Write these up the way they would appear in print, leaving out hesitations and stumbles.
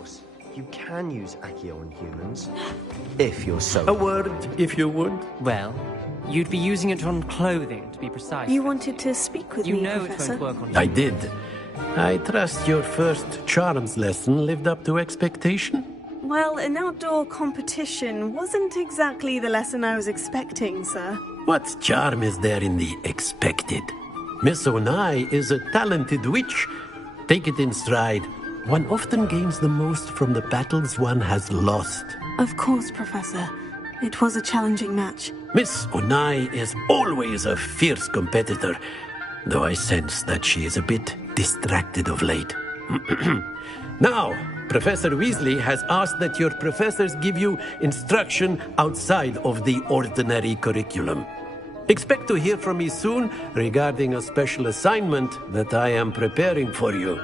course. You can use Accio on humans. If you're so... A word, if you would. Well, you'd be using it on clothing, to be precise. You wanted to speak with me, You know Professor? it won't work on I did. I trust your first charms lesson lived up to expectation? Well, an outdoor competition wasn't exactly the lesson I was expecting, sir. What charm is there in the expected? Miss Onai is a talented witch. Take it in stride. One often gains the most from the battles one has lost. Of course, Professor. It was a challenging match. Miss Onai is always a fierce competitor, though I sense that she is a bit distracted of late. Now, Professor Weasley has asked that your professors give you instruction outside of the ordinary curriculum. Expect to hear from me soon regarding a special assignment that I am preparing for you.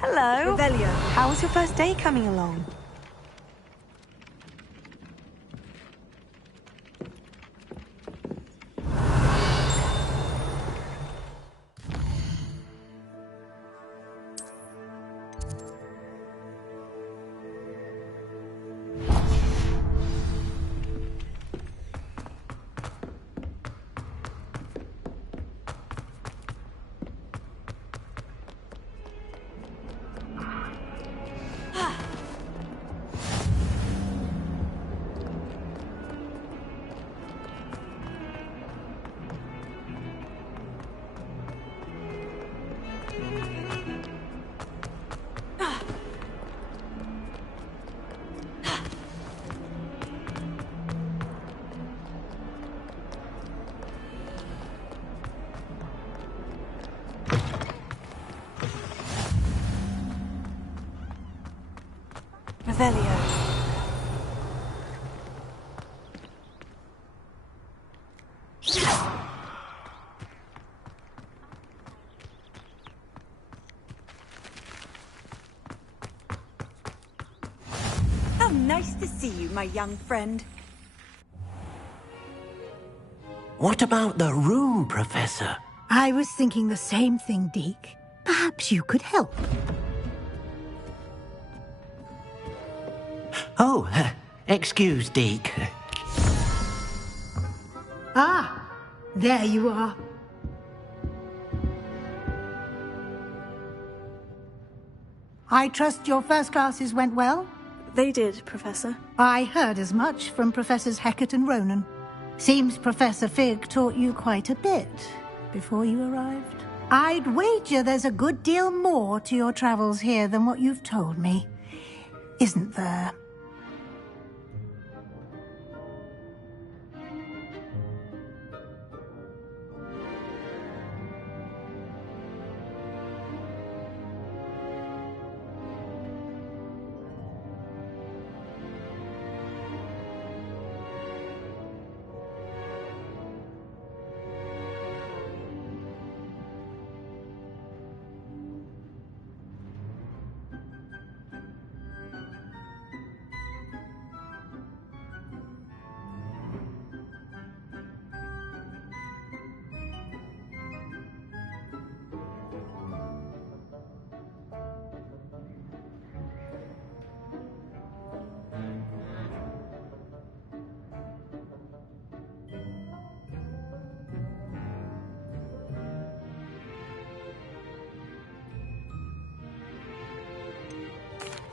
Hello. Revelio. How was your first day coming along? Revelio. How nice to see you, my young friend. What about the room, Professor? I was thinking the same thing, Deke. Perhaps you could help. Oh, excuse, Deke. Ah, there you are. I trust your first classes went well? They did, Professor. I heard as much from Professors Hecat and Ronan. Seems Professor Fig taught you quite a bit before you arrived. I'd wager there's a good deal more to your travels here than what you've told me. Isn't there?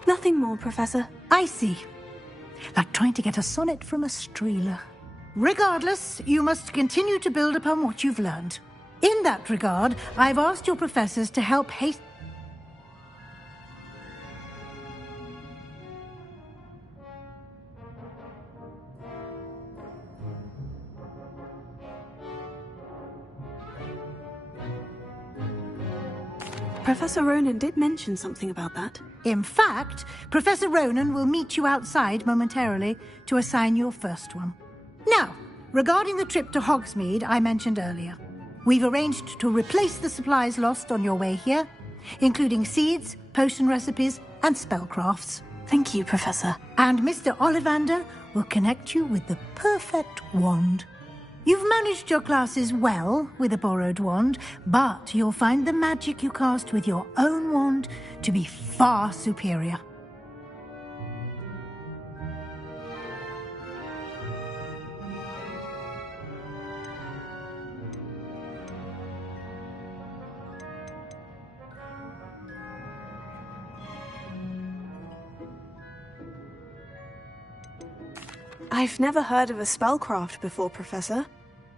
Nothing more, Professor. I see. Like trying to get a sonnet from a streeler. Regardless, you must continue to build upon what you've learned. In that regard, I've asked your professors to help haste... Professor Ronan did mention something about that. In fact, Professor Ronan will meet you outside momentarily to assign your first one. Now, regarding the trip to Hogsmeade I mentioned earlier, we've arranged to replace the supplies lost on your way here, including seeds, potion recipes, and spellcrafts. Thank you, Professor. And Mr. Ollivander will connect you with the perfect wand. You've managed your classes well with a borrowed wand, but you'll find the magic you cast with your own wand to be far superior. I've never heard of a spellcraft before, Professor.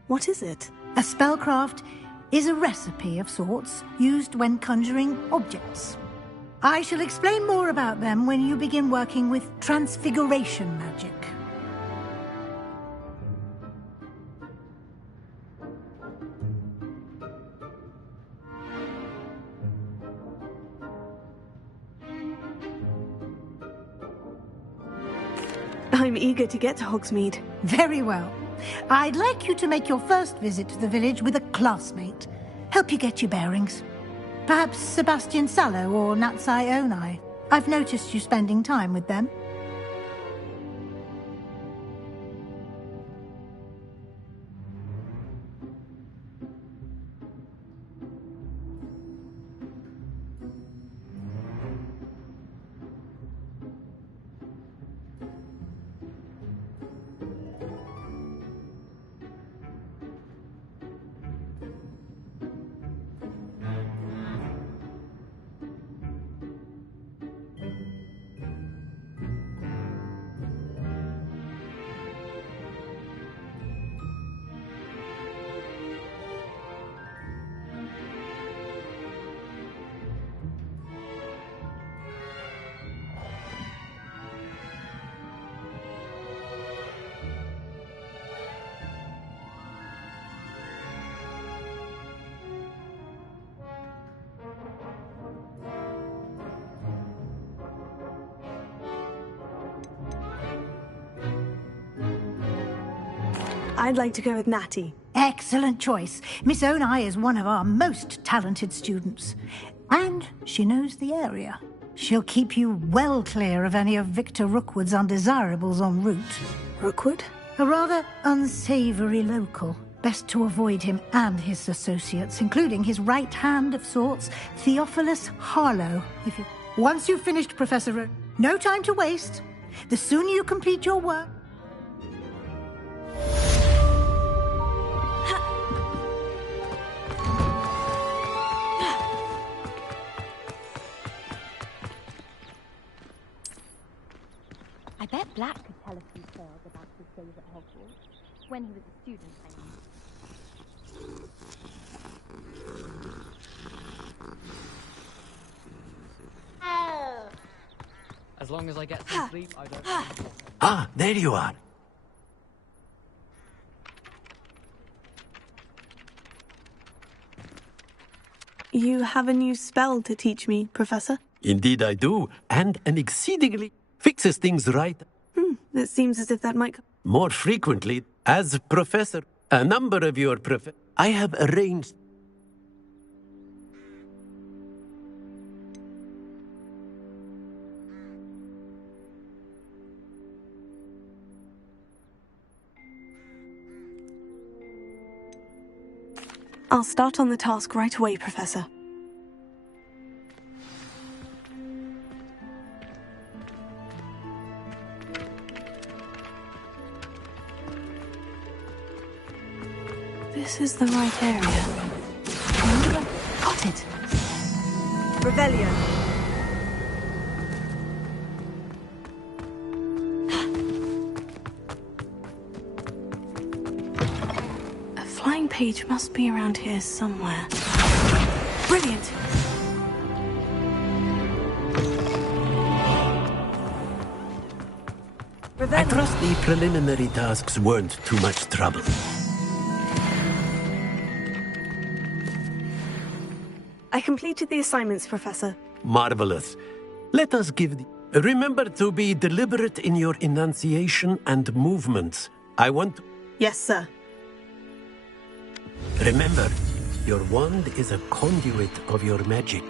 What is it? A spellcraft is a recipe of sorts used when conjuring objects. I shall explain more about them when you begin working with transfiguration magic. I'm eager to get to Hogsmeade. Very well. I'd like you to make your first visit to the village with a classmate. Help you get your bearings. Perhaps Sebastian Sallow or Natsai Onai. I've noticed you spending time with them. I'd like to go with Natty. Excellent choice. Miss Onai is one of our most talented students. And she knows the area. She'll keep you well clear of any of Victor Rookwood's undesirables en route. Rookwood? A rather unsavory local. Best to avoid him and his associates, including his right hand of sorts, Theophilus Harlow. Once you've finished, Professor no time to waste. The sooner you complete your work... I bet Black could tell a few tales about his days at Hogwarts. When he was a student, I mean. As long as I get some sleep, I don't... Ah, there you are. You have a new spell to teach me, Professor? Indeed I do, and an exceedingly fixes things right. It seems as if that might... More frequently, as Professor, a number of your I have arranged... I'll start on the task right away, Professor. This is the right area. Got it. Revelio. A flying page must be around here somewhere. Brilliant! I trust the preliminary tasks weren't too much trouble. I completed the assignments, Professor. Marvelous. Let us give Remember to be deliberate in your enunciation and movements. I want... Yes, sir. Remember, your wand is a conduit of your magic.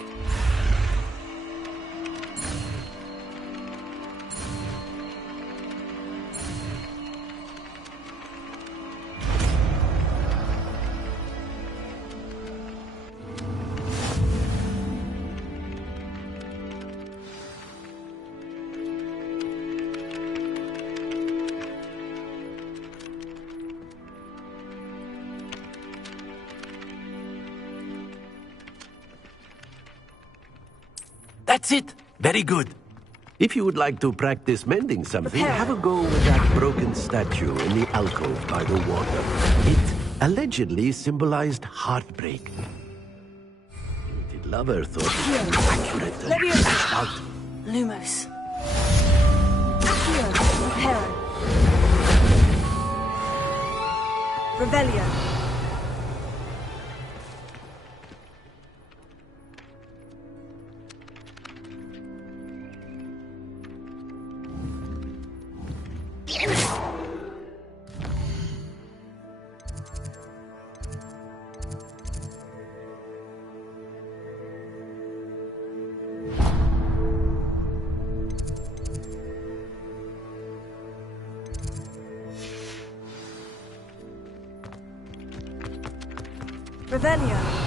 That's it! Very good. If you would like to practice mending something, have a go with that broken statue in the alcove by the water. It allegedly symbolized heartbreak. The lover thought it was accurate and lashed out. Lumos. Accio. Reparo. Revelio. Revelio.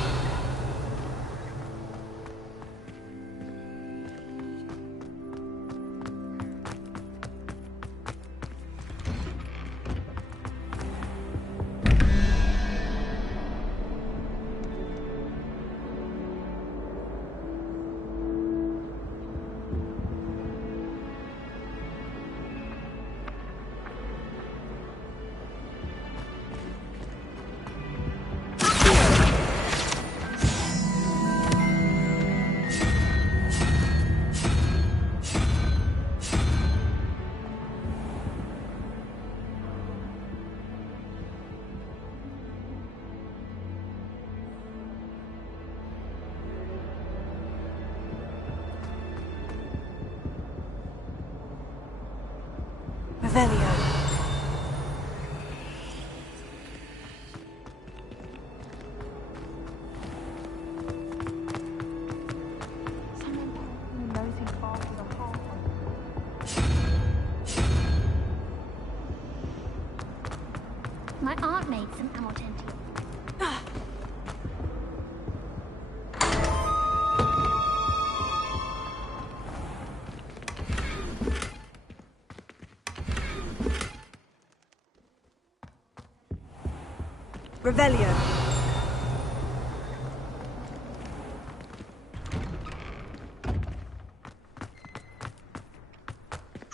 Revelio. My aunt made some Amortentia. Revelio.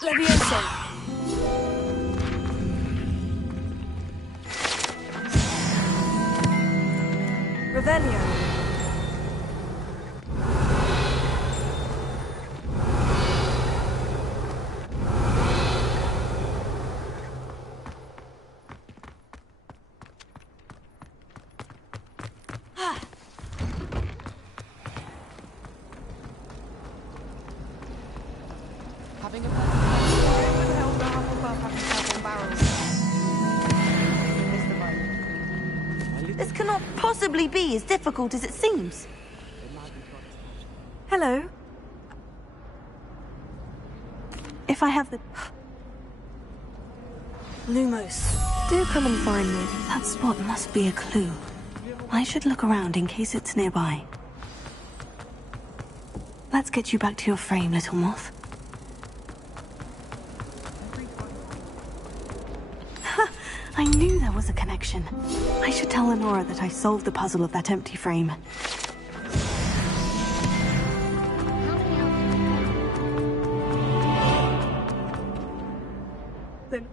Levioso. Revelio. This cannot possibly be as difficult as it seems. Hello. If I have the... Lumos. Do come and find me. That spot must be a clue. I should look around in case it's nearby. Let's get you back to your frame, little moth. I knew there was a connection. I should tell Lenora that I solved the puzzle of that empty frame. Then...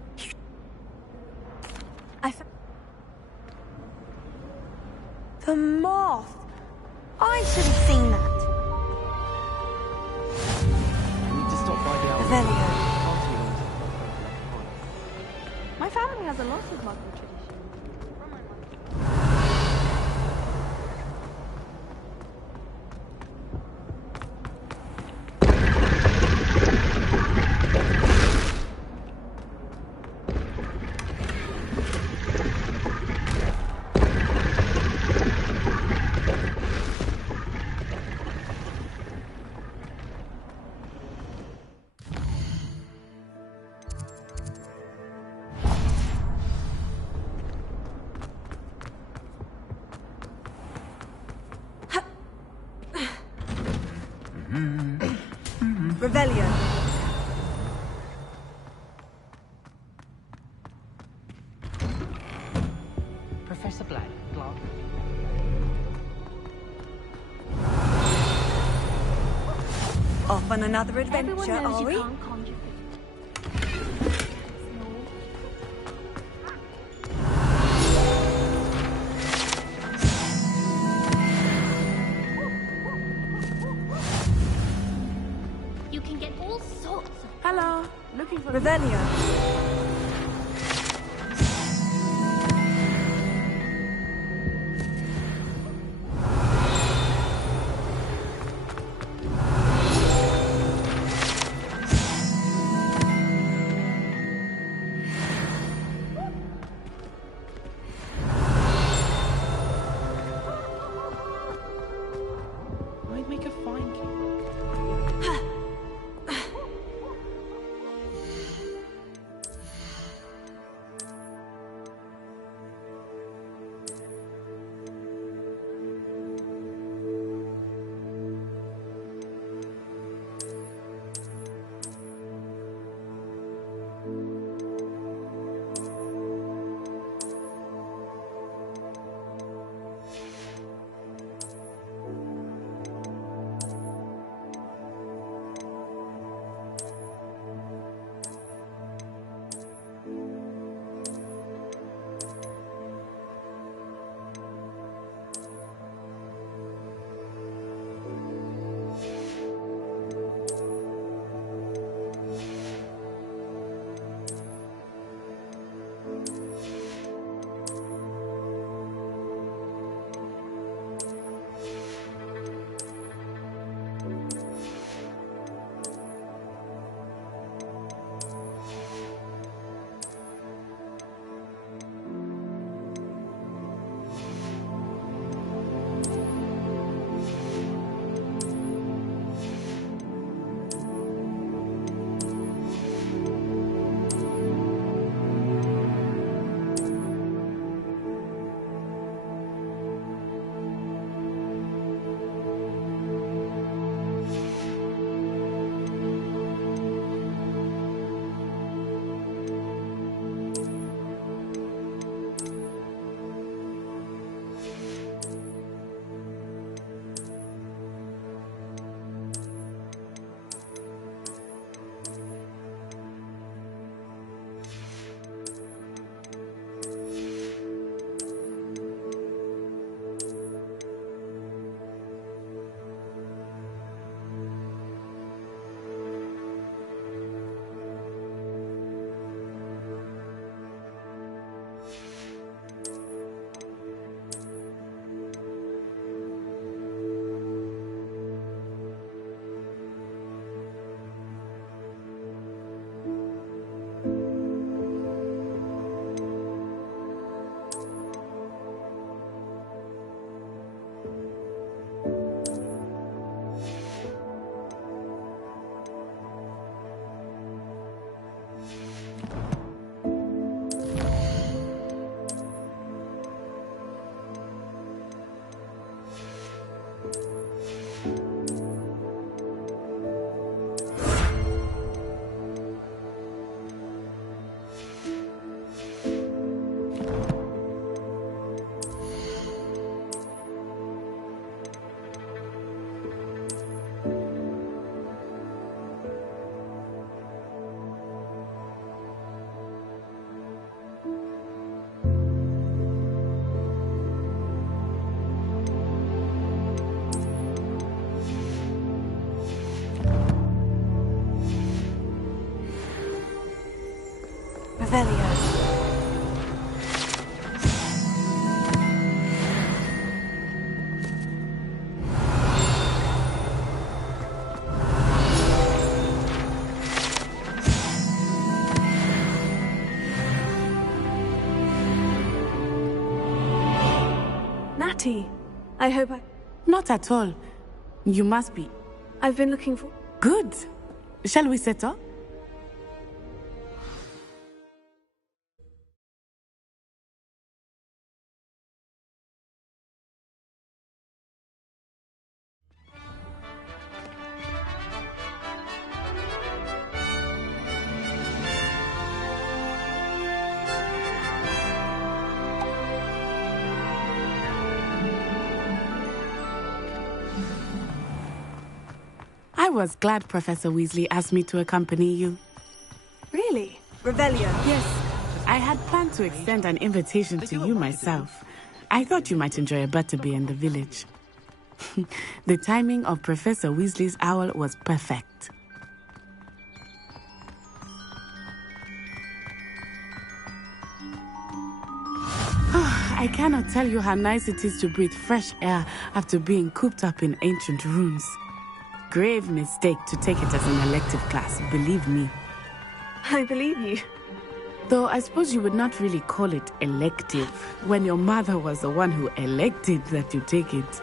The moth! I should have seen that. I need to stop by the owl. Revelio. My family has a lot of modern traditions. From my mother. Revelio. Professor Black, Clark. Off on another adventure, Everyone knows are you we? can't conjure You can get all sorts of... Hello. Looking for Revelio. I'd make a fine king. Revelio. Natty, I hope Not at all. You must be. I've been looking for... Good. Shall we settle? was glad Professor Weasley asked me to accompany you. Really? Revelio? Yes, I had planned to extend an invitation to you myself. I thought you might enjoy a butterbeer in the village. The timing of Professor Weasley's owl was perfect. I cannot tell you how nice it is to breathe fresh air after being cooped up in ancient rooms. Grave mistake to take it as an elective class, believe me. I believe you. Though I suppose you would not really call it elective when your mother was the one who elected that you take it.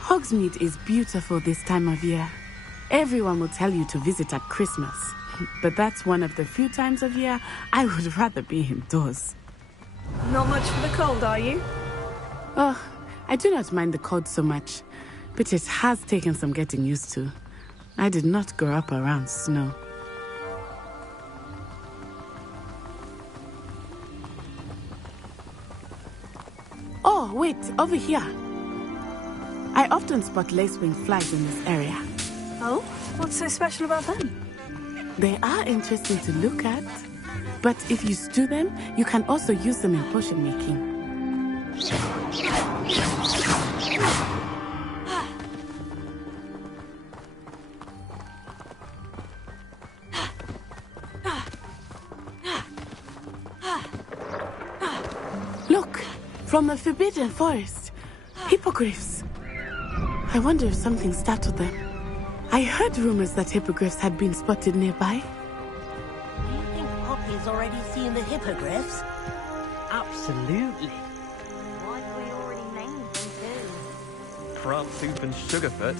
Hogsmeade is beautiful this time of year. Everyone will tell you to visit at Christmas. But that's one of the few times of year I would rather be indoors. Not much for the cold, are you? Oh, I do not mind the cold so much, but it has taken some getting used to. I did not grow up around snow. Oh, wait, over here. I often spot lacewing flies in this area. Oh? What's so special about them? They are interesting to look at, but if you stew them, you can also use them in potion making. Look, from the Forbidden Forest, hippogriffs. I wonder if something startled them. I heard rumors that hippogriffs had been spotted nearby. Do you think Poppy's already seen the hippogriffs? Absolutely. Why have we already named them too? Crab soup and Sugarfoot.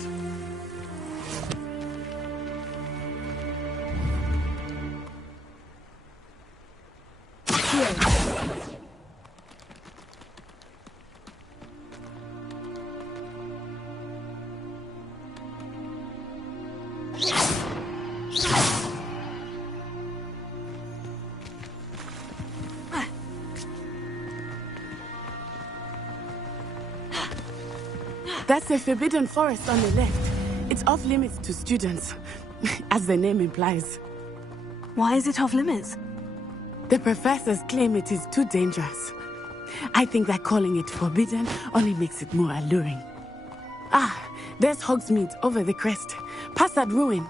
That's the Forbidden Forest on the left. It's off limits to students, as the name implies. Why is it off limits? The professors claim it is too dangerous. I think that calling it forbidden only makes it more alluring. Ah, there's Hogsmeade over the crest. Past that ruin.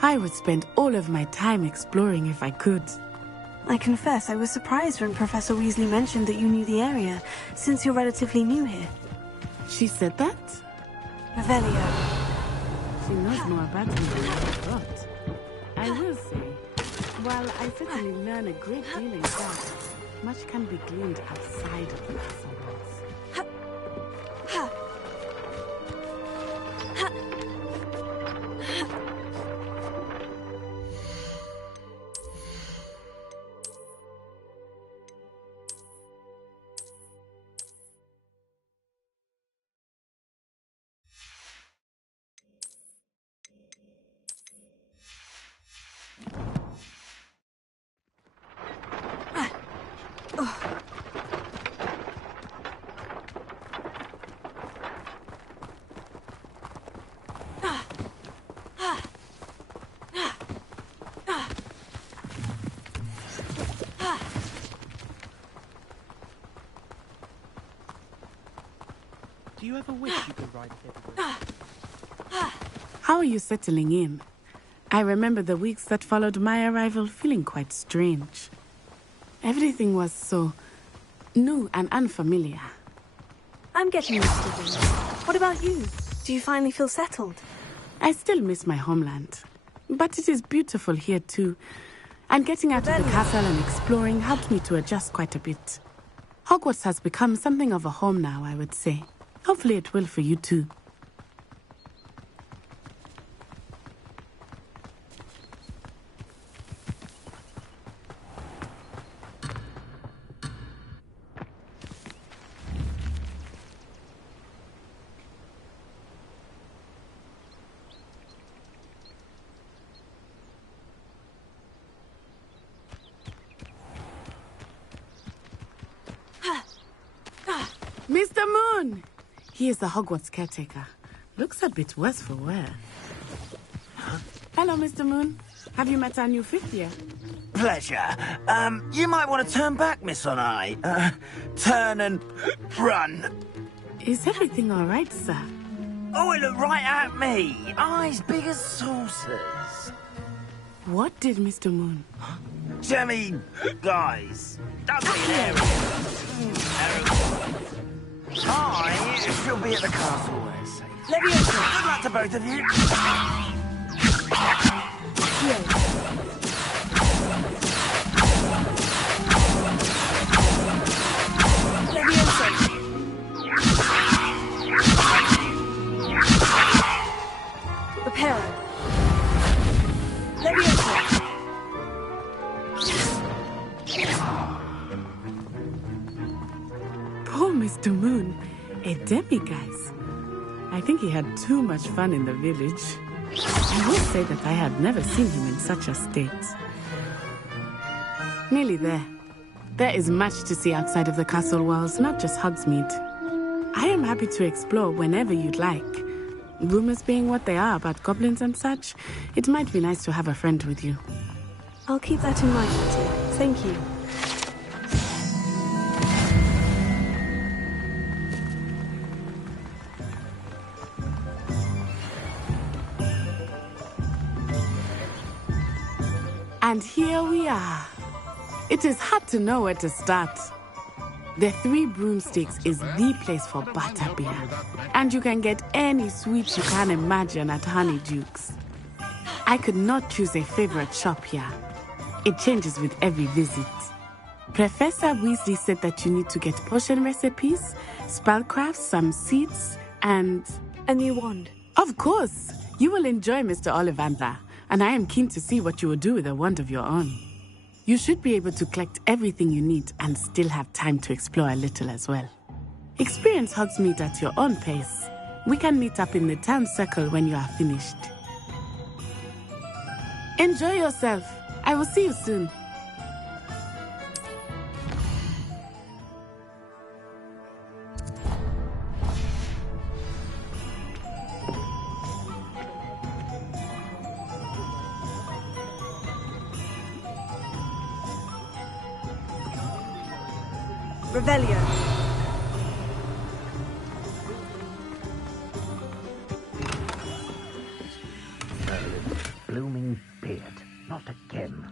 I would spend all of my time exploring if I could. I confess I was surprised when Professor Weasley mentioned that you knew the area, since you're relatively new here. She said that? Revelio. She knows more about me than I thought. I will say, while I certainly learn a great deal in class, much can be gleaned outside of the castle walls. Do you ever wish you could ride a hippogriff? How are you settling in? I remember the weeks that followed my arrival feeling quite strange. Everything was so new and unfamiliar. I'm getting used to things. What about you? Do you finally feel settled? I still miss my homeland, but it is beautiful here too. And getting out of the castle and exploring helped me to adjust quite a bit. Hogwarts has become something of a home now, I would say. Hopefully it will for you too. Mr. Moon! He is the Hogwarts caretaker. Looks a bit worse for wear. Huh? Hello, Mr. Moon. Have you met our new fifth year? Pleasure. You might want to turn back, Miss Onai. Turn and run. Is everything all right, sir? Oh, it looked right at me. Eyes big as saucers. What did Mr. Moon? Jemmy, guys. Dudley and I shall be at the castle when it's safe. Leviosa, good luck to both of you. Reparo. Leviosa. Poor Mr. Moon. A demi-guise. I think he had too much fun in the village. I will say that I had never seen him in such a state. Nearly there. There is much to see outside of the castle walls, not just Hogsmeade. I am happy to explore whenever you'd like. Rumors being what they are about goblins and such, it might be nice to have a friend with you. I'll keep that in mind, Auntie. Thank you. And here we are. It is hard to know where to start. The Three Broomsticks is the place for butterbeer. And you can get any sweets you can imagine at Honeydukes. I could not choose a favorite shop here. It changes with every visit. Professor Weasley said that you need to get potion recipes, spellcrafts, some seeds, and... a new wand. Of course! You will enjoy Mr. Ollivander, and I am keen to see what you will do with a wand of your own. You should be able to collect everything you need and still have time to explore a little as well. Experience Hogsmeade at your own pace. We can meet up in the town circle when you are finished. Enjoy yourself. I will see you soon. Revelio. Blooming beard. Not again.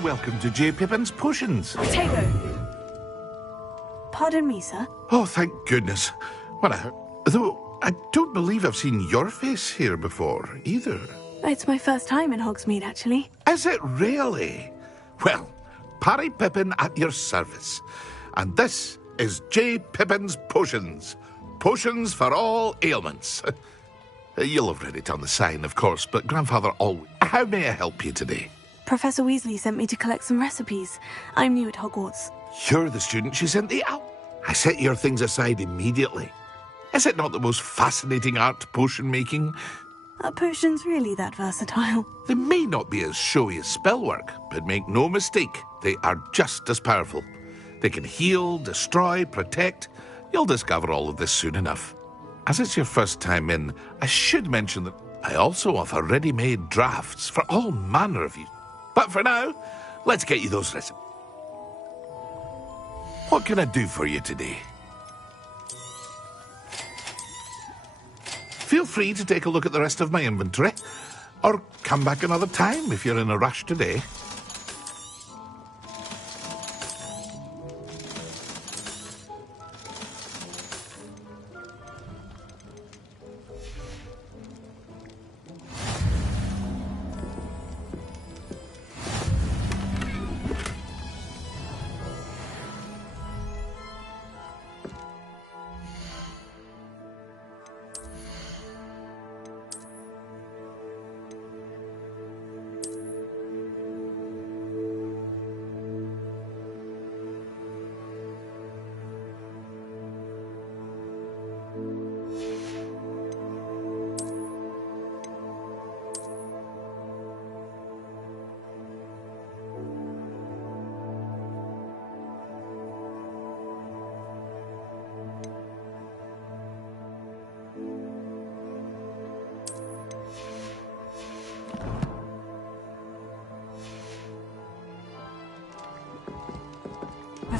Welcome to J. Pippin's Potions. Pardon me, sir. Oh, thank goodness. Though I don't believe I've seen your face here before, either. It's my first time in Hogsmeade, actually. Is it really? Well, Parry Pippin at your service. And this is J. Pippin's Potions. Potions for all ailments. You'll have read it on the sign, of course, but Grandfather always... How may I help you today? Professor Weasley sent me to collect some recipes. I'm new at Hogwarts. You're the student she sent the out. I set your things aside immediately. Is it not the most fascinating art, potion making? Are potions really that versatile? They may not be as showy as spellwork, but make no mistake, they are just as powerful. They can heal, destroy, protect. You'll discover all of this soon enough. As it's your first time in, I should mention that I also offer ready-made drafts for all manner of use. But for now, let's get you those recipes. What can I do for you today? Feel free to take a look at the rest of my inventory, or come back another time if you're in a rush today.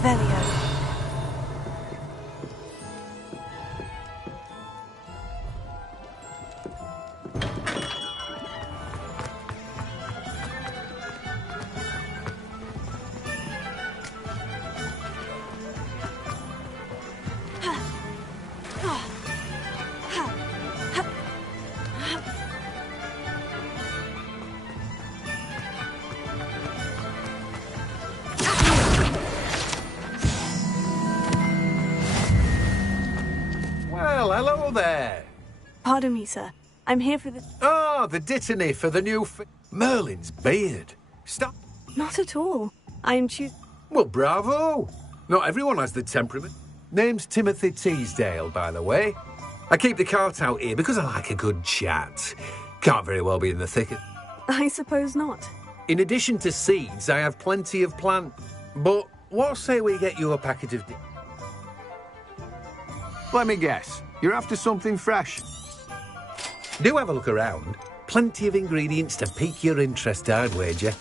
Revelio. Well, hello there. Pardon me, sir. I'm here for the... Oh, the dittany for the new Merlin's beard. Stop. Not at all. I'm Well, bravo. Not everyone has the temperament. Name's Timothy Teasdale, by the way. I keep the cart out here because I like a good chat. Can't very well be in the thicket. I suppose not. In addition to seeds, I have plenty of plant. But what say we get you a packet of... Let me guess. You're after something fresh. Do have a look around. Plenty of ingredients to pique your interest, I'd wager.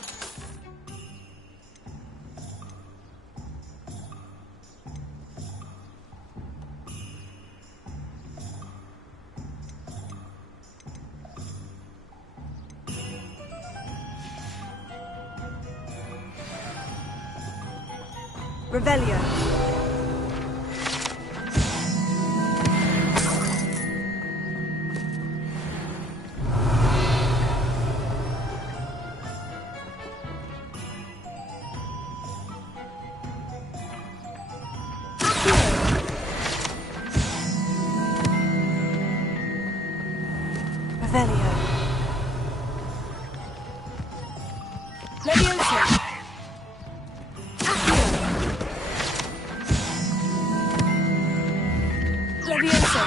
Revelio. Revelio. Leviosa. Leviosa.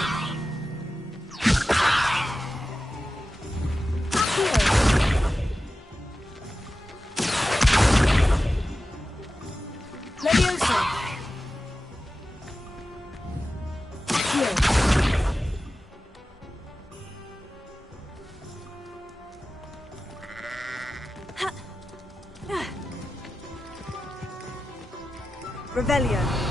Leviosa. Revelio.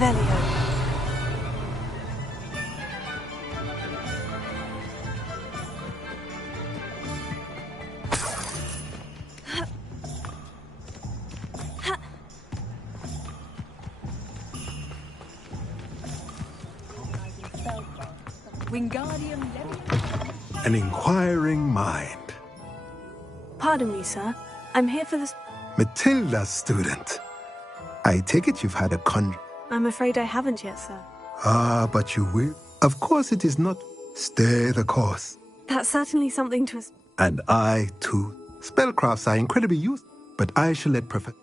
Revelio. Wingardium Leviosa. An inquiring mind. Pardon me, sir. I'm here for this... Matilda, student. I take it you've had a I'm afraid I haven't yet, sir. Ah, but you will. Of course it is not. Stay the course. That's certainly something to... And I, too. Spellcrafts are incredibly useful, but I shall let Professor...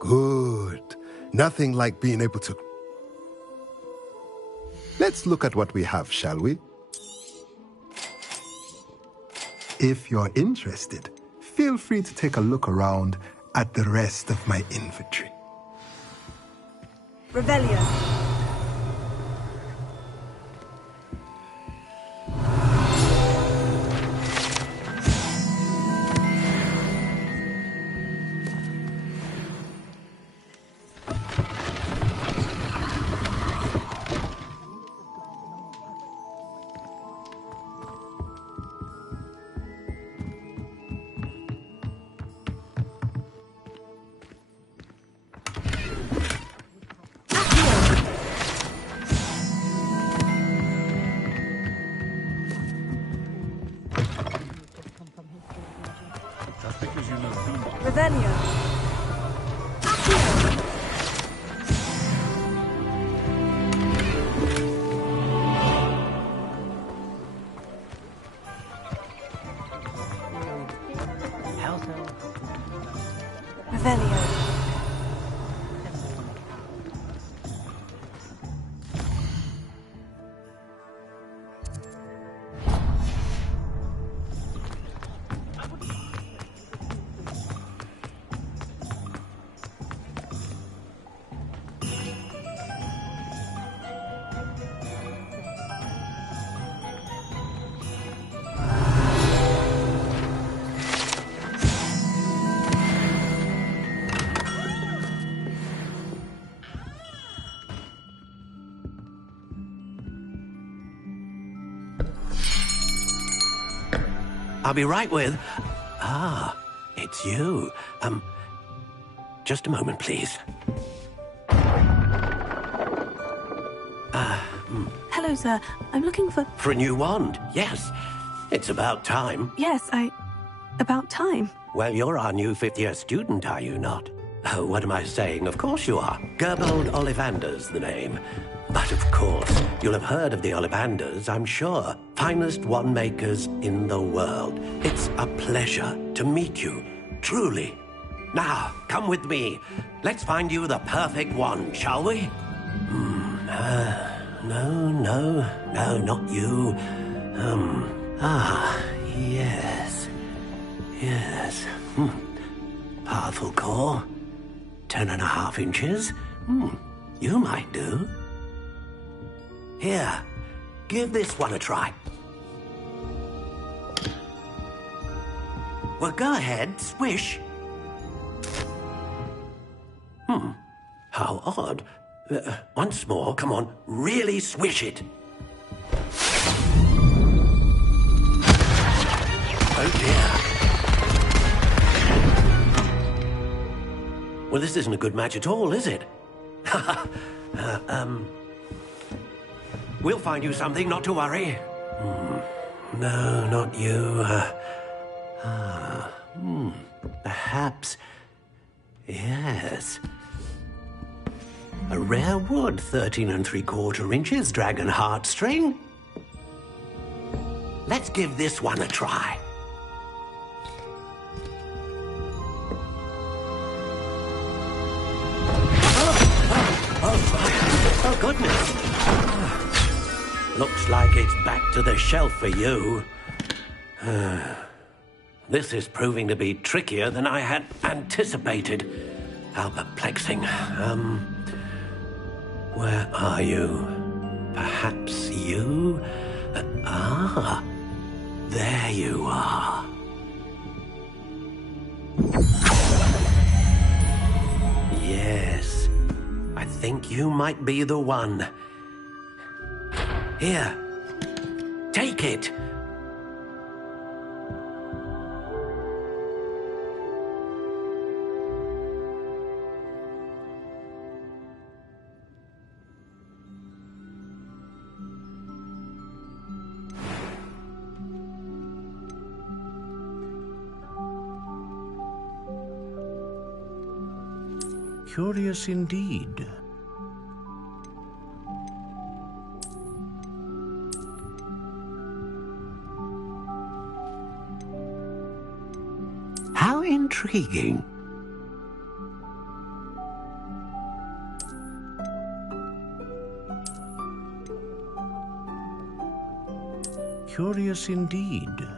Good. Nothing like being able to... Let's look at what we have, shall we? If you're interested, feel free to take a look around at the rest of my inventory. Revelio. I'll be right with... Ah, it's you. Just a moment, please. Hello, sir. I'm looking for... For a new wand, yes. It's about time. Yes, about time. Well, you're our new fifth-year student, are you not? Oh, what am I saying? Of course you are. Gerbold Ollivander's the name. But of course, you'll have heard of the Ollivanders, I'm sure. Finest wand makers in the world. It's a pleasure to meet you, truly. Now, come with me. Let's find you the perfect wand, shall we? No, not you. Yes. Powerful core. 10.5 inches. You might do. Here, give this one a try. Well, go ahead, swish. How odd. Once more, come on, really swish it. Oh dear. Well, this isn't a good match at all, is it? We'll find you something, not to worry. No, not you. Perhaps... Yes. A rare wood, 13 3/4 inches, dragon heartstring. Let's give this one a try. Oh, goodness. Looks like it's back to the shelf for you. This is proving to be trickier than I had anticipated. How perplexing. Where are you? Perhaps you? There you are. Yes, I think you might be the one. Here, take it. Curious indeed. How intriguing. Curious indeed.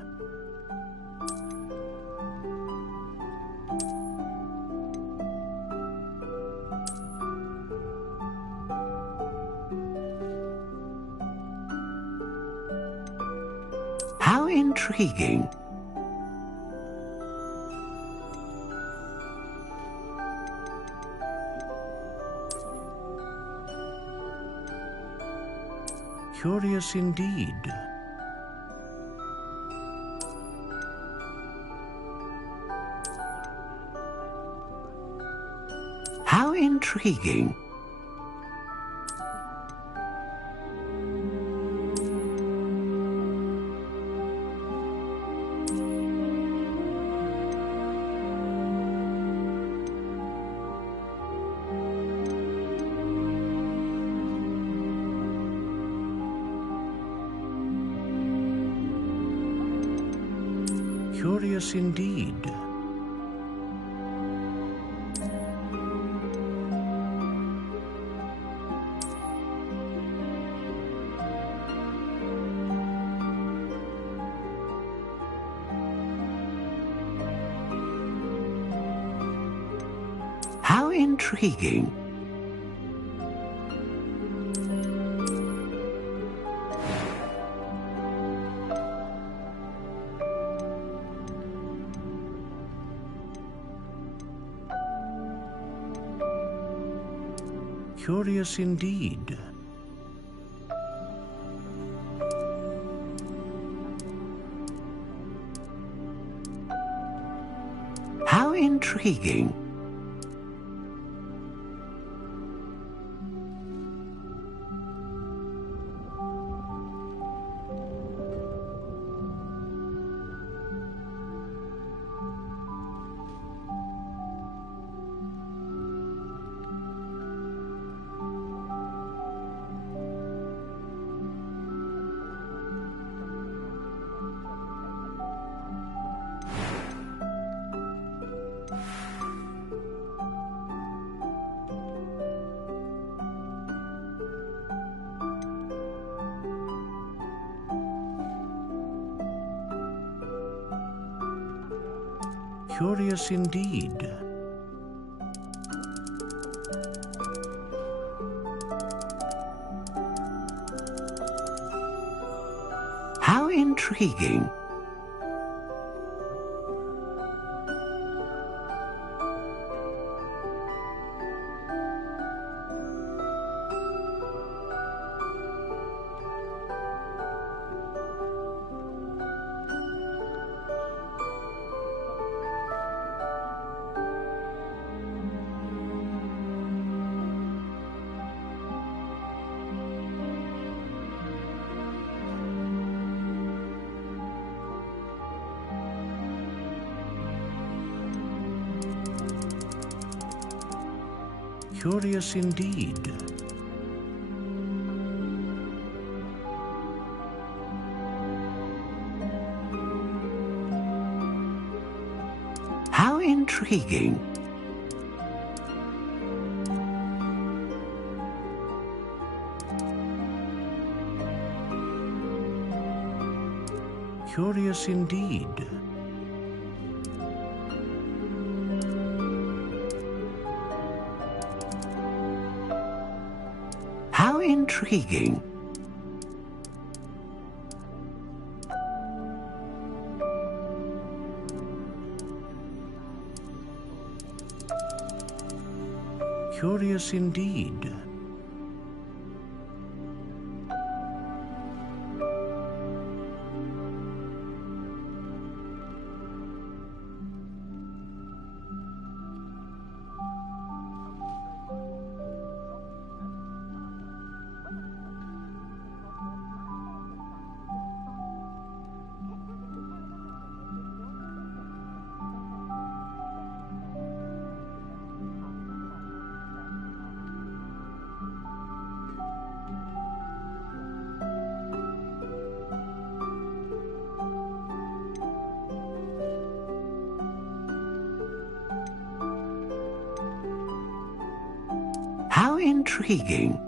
How intriguing. Curious indeed. How intriguing. Curious indeed. How intriguing. Curious indeed. intriguing. Curious indeed. How intriguing. Curious indeed. How intriguing. Curious indeed. How intriguing. Curious indeed. How intriguing.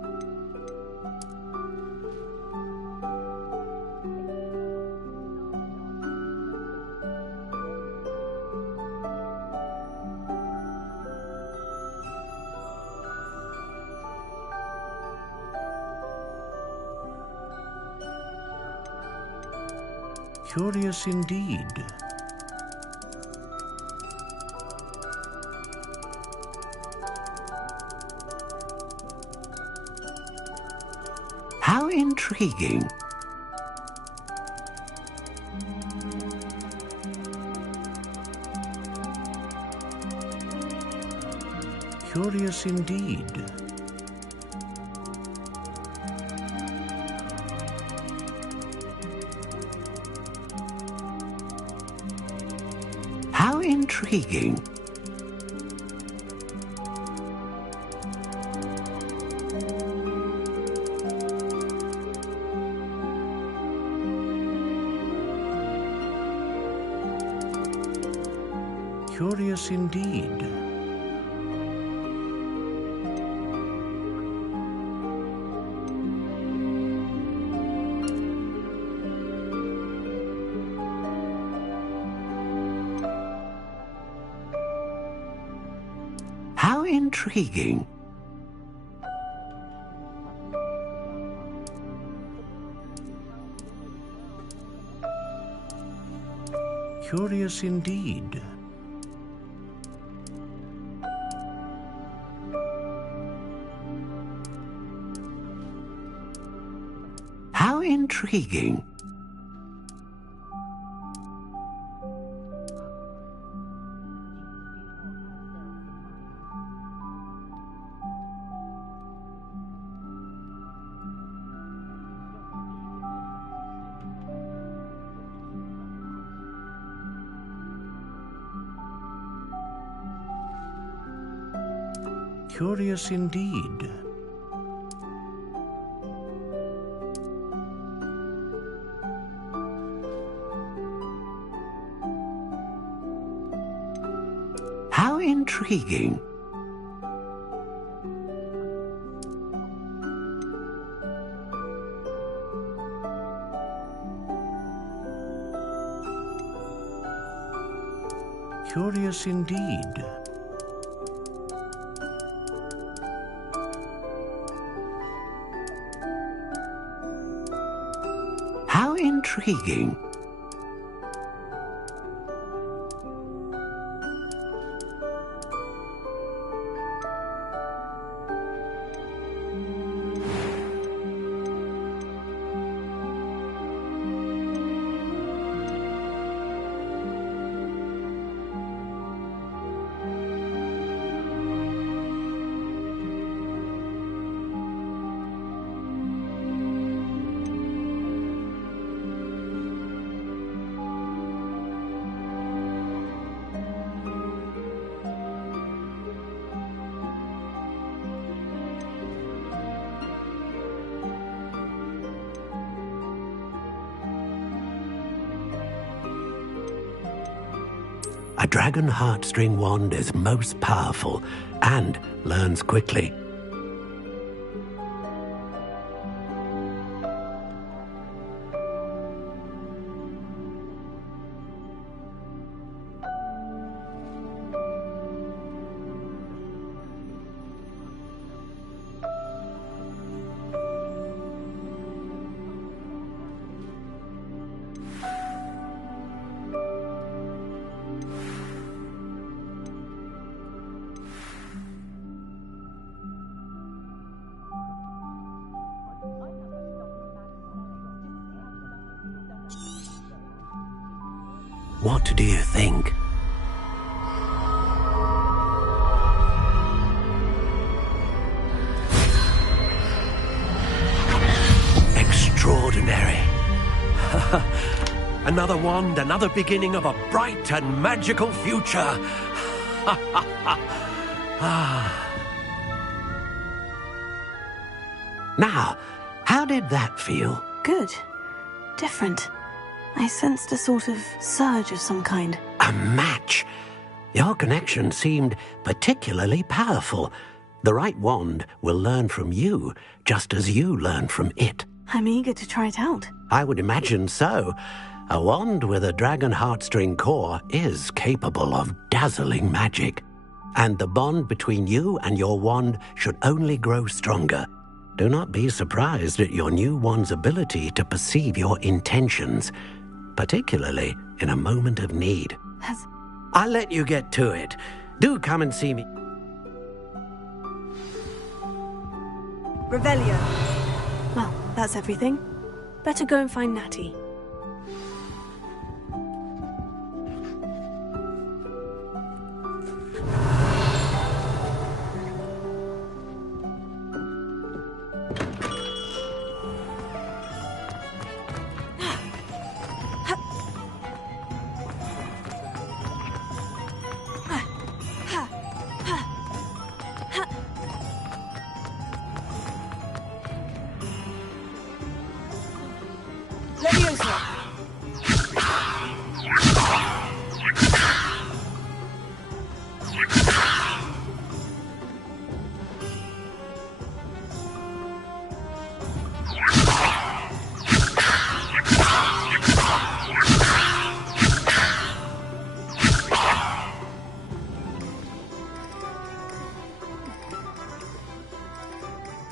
Curious indeed. How intriguing. Curious indeed. How intriguing. Curious indeed. How intriguing. Curious indeed. How intriguing. Curious indeed. How intriguing. Curious indeed. How intriguing. A dragon heartstring wand is most powerful and learns quickly. What do you think? Extraordinary. Another wand, another beginning of a bright and magical future. Now, how did that feel? Good. Different. I sensed a sort of surge of some kind. A match. Your connection seemed particularly powerful. The right wand will learn from you, just as you learn from it. I'm eager to try it out. I would imagine so. A wand with a dragon heartstring core is capable of dazzling magic. And the bond between you and your wand should only grow stronger. Do not be surprised at your new wand's ability to perceive your intentions, particularly in a moment of need. I'll let you get to it. Do come and see me. Revelio. Well, that's everything. Better go and find Natty.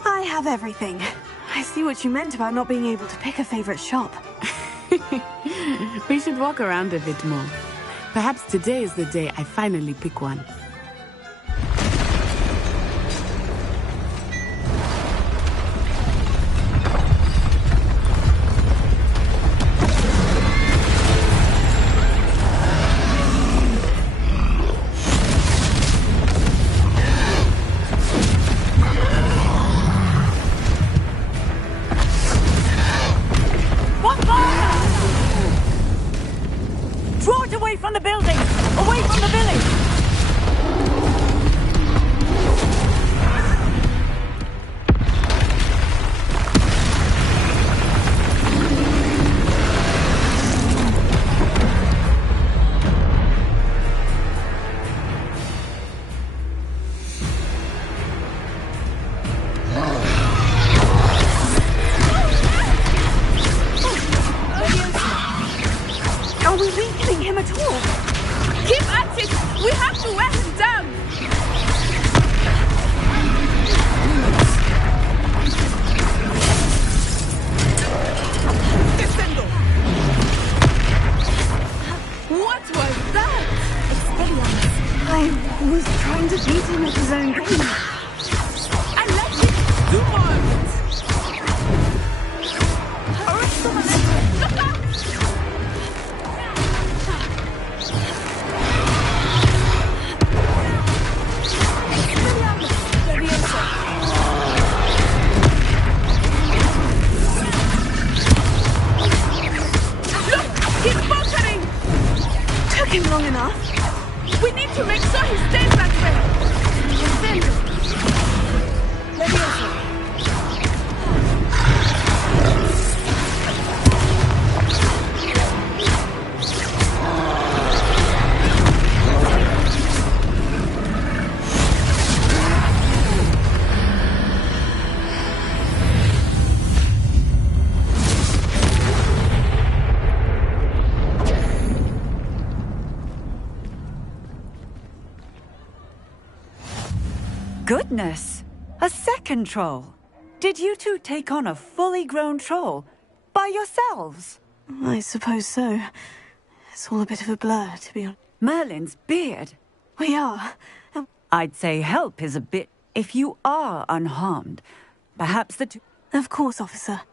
I have everything. I see what you meant about not being able to pick a favorite shop. We should walk around a bit more. Perhaps today is the day I finally pick one. Draw it away from the building! Away from the village! pain. And let it do more. Alright, come on, look out! He's faltering! Took him long enough. We need to make sure he stays that way. Goodness! A second troll! Did you two take on a fully grown troll by yourselves? I suppose so. It's all a bit of a blur, to be honest. Merlin's beard? We are. I'd say help is a bit... If you are unharmed, perhaps the two... Of course, officer.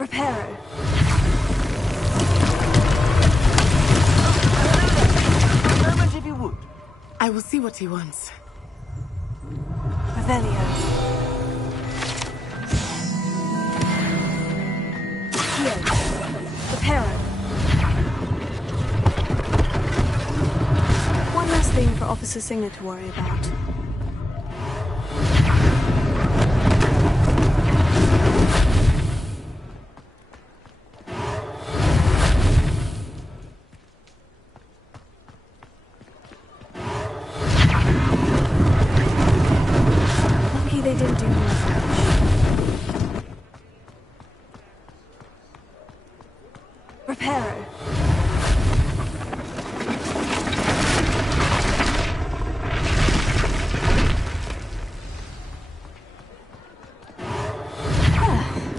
Reparo. If you would. I will see what he wants. Revelio. Here. Reparo. One less thing for Officer Singer to worry about. They didn't do much. Reparo.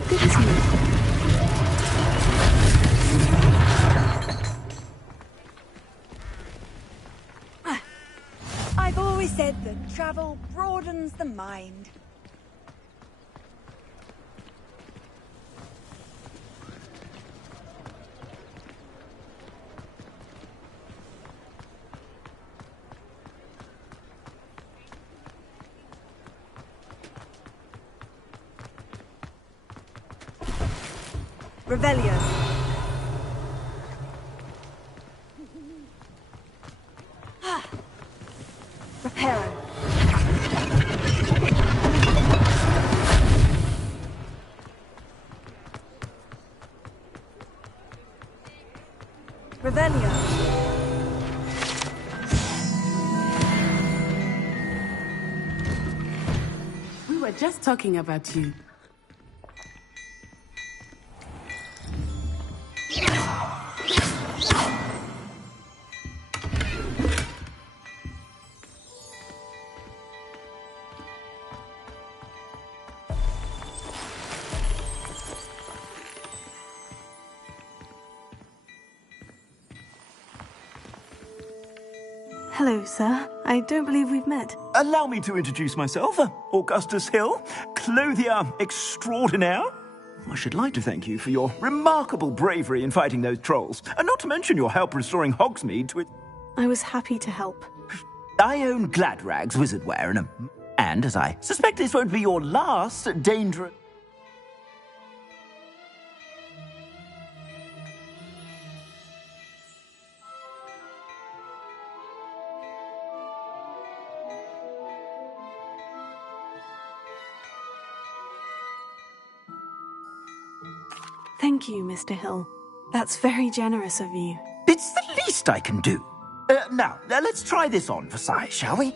Good as new. I've always said that travel broadens the mind. Revelio. Reparo. Revelio. We were just talking about you. Hello, sir. I don't believe we've met. Allow me to introduce myself. Augustus Hill, clothier extraordinaire. I should like to thank you for your remarkable bravery in fighting those trolls, and not to mention your help restoring Hogsmeade to its... I was happy to help. I own Gladrags Wizardwear, and as I suspect this won't be your last dangerous... Thank you, Mr. Hill. That's very generous of you. It's the least I can do. Now, let's try this on for size, shall we?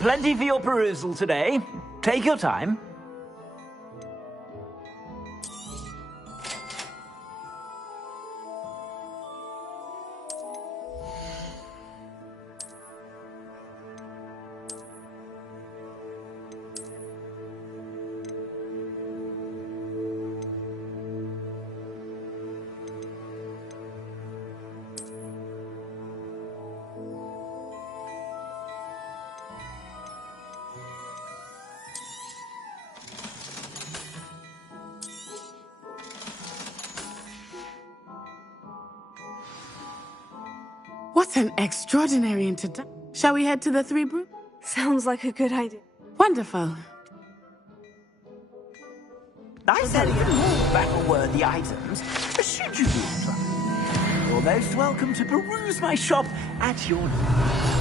Plenty for your perusal today. Take your time. What an extraordinary introduction. Shall we head to the Three Brew? Sounds like a good idea. Wonderful. I sell even more battle-worthy items. Should you be in trouble? You're most welcome to peruse my shop at your leisure.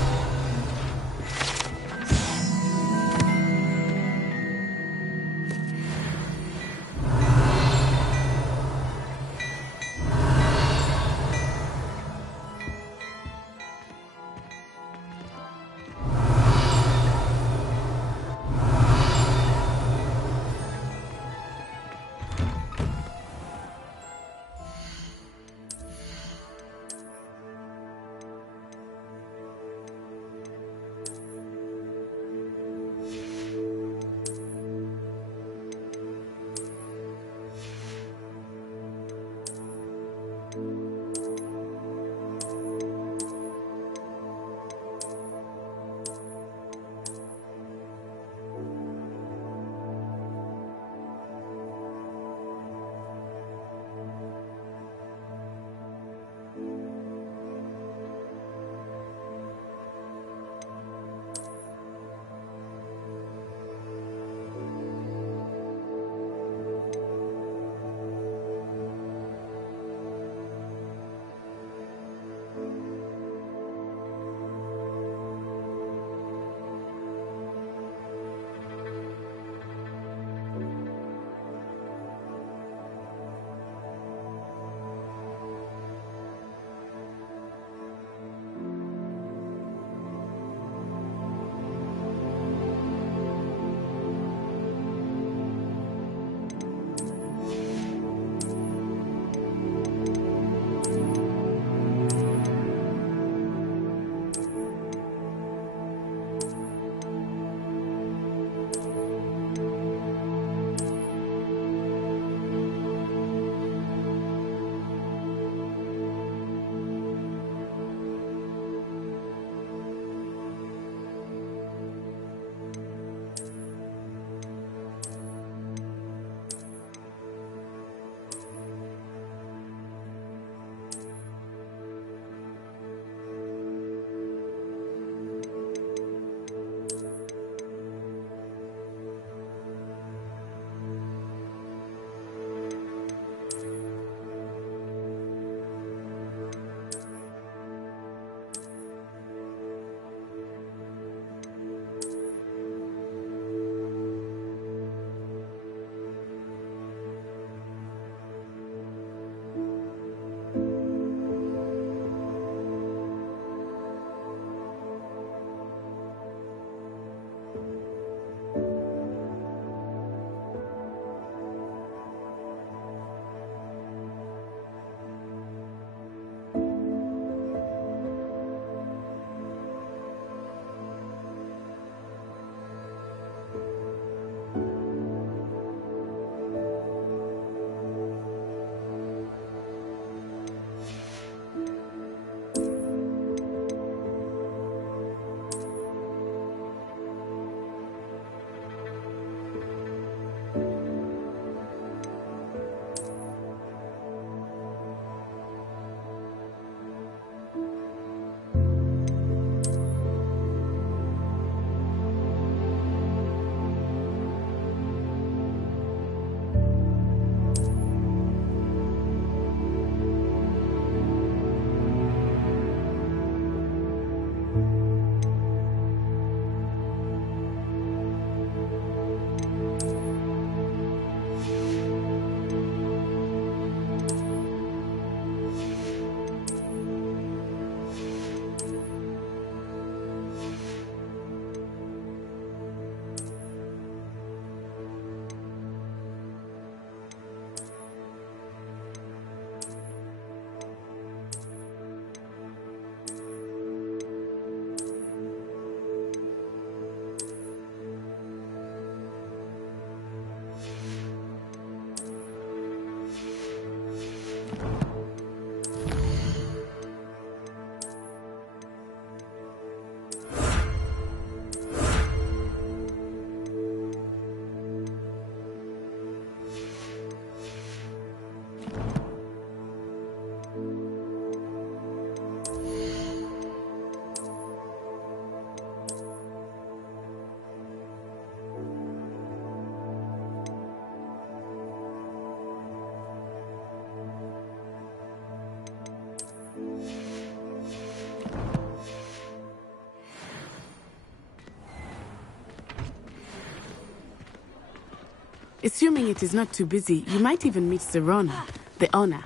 Assuming it is not too busy, you might even meet Serona, the owner.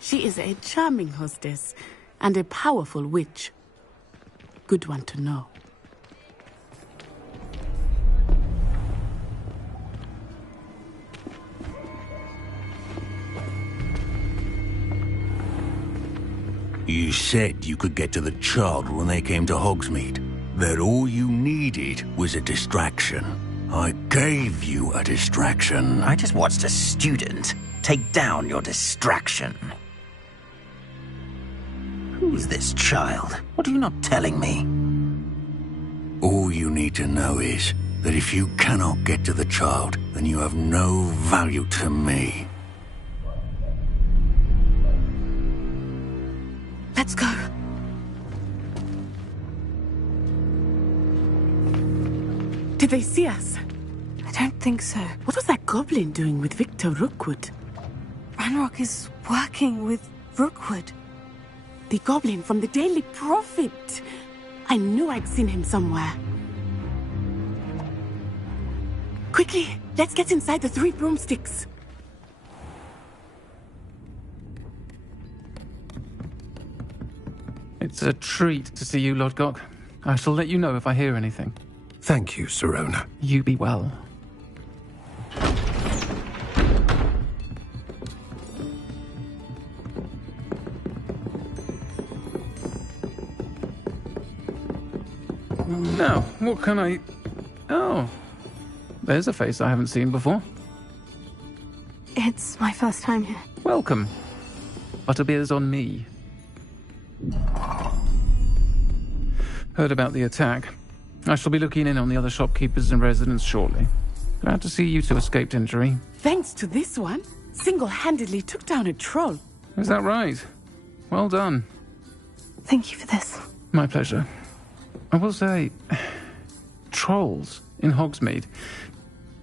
She is a charming hostess and a powerful witch. Good one to know. You said you could get to the child when they came to Hogsmeade. That all you needed was a distraction. I gave you a distraction. I just watched a student take down your distraction. Who's this child? What are you not telling me? All you need to know is that if you cannot get to the child, then you have no value to me. Let's go. Did they see us? I don't think so. What was that goblin doing with Victor Rookwood? Ranrock is working with Rookwood. The goblin from the Daily Prophet. I knew I'd seen him somewhere. Quickly, let's get inside the 3 broomsticks. It's a treat to see you, Lodgok. I shall let you know if I hear anything. Thank you, Serona. You be well. Now, what can I... Oh, there's a face I haven't seen before. It's my first time here. Welcome. Butterbeer's on me. Heard about the attack. I shall be looking in on the other shopkeepers and residents shortly. Glad to see you two escaped injury. Thanks to this one, single-handedly took down a troll. Is that right? Well done. Thank you for this. My pleasure. I will say, trolls in Hogsmeade.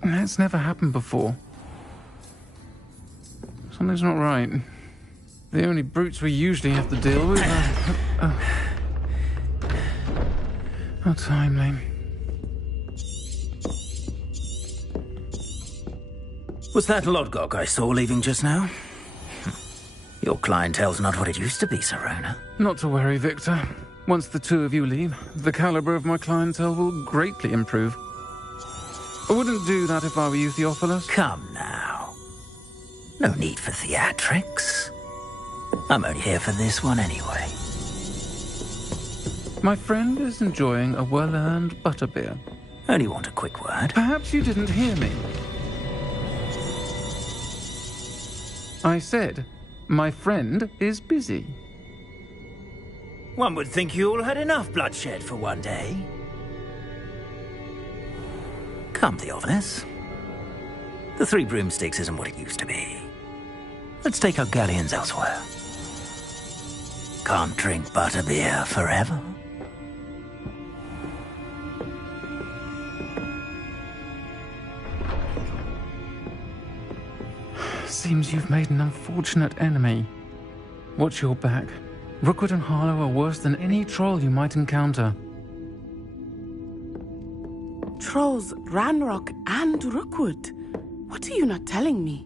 That's never happened before. Something's not right. The only brutes we usually have to deal with are... How timely. Was that Lodgok I saw leaving just now? Your clientele's not what it used to be, Serona. Not to worry, Victor. Once the two of you leave, the caliber of my clientele will greatly improve. I wouldn't do that if I were you, Theophilus. Come now. No need for theatrics. I'm only here for this one anyway. My friend is enjoying a well-earned butterbeer. Only want a quick word. Perhaps you didn't hear me. I said, my friend is busy. One would think you all had enough bloodshed for one day. Come, Theophilus. The 3 broomsticks isn't what it used to be. Let's take our galleons elsewhere. Can't drink butterbeer forever. Seems you've made an unfortunate enemy. Watch your back. Rookwood and Harlow are worse than any troll you might encounter. Trolls, Ranrock, and Rookwood. What are you not telling me?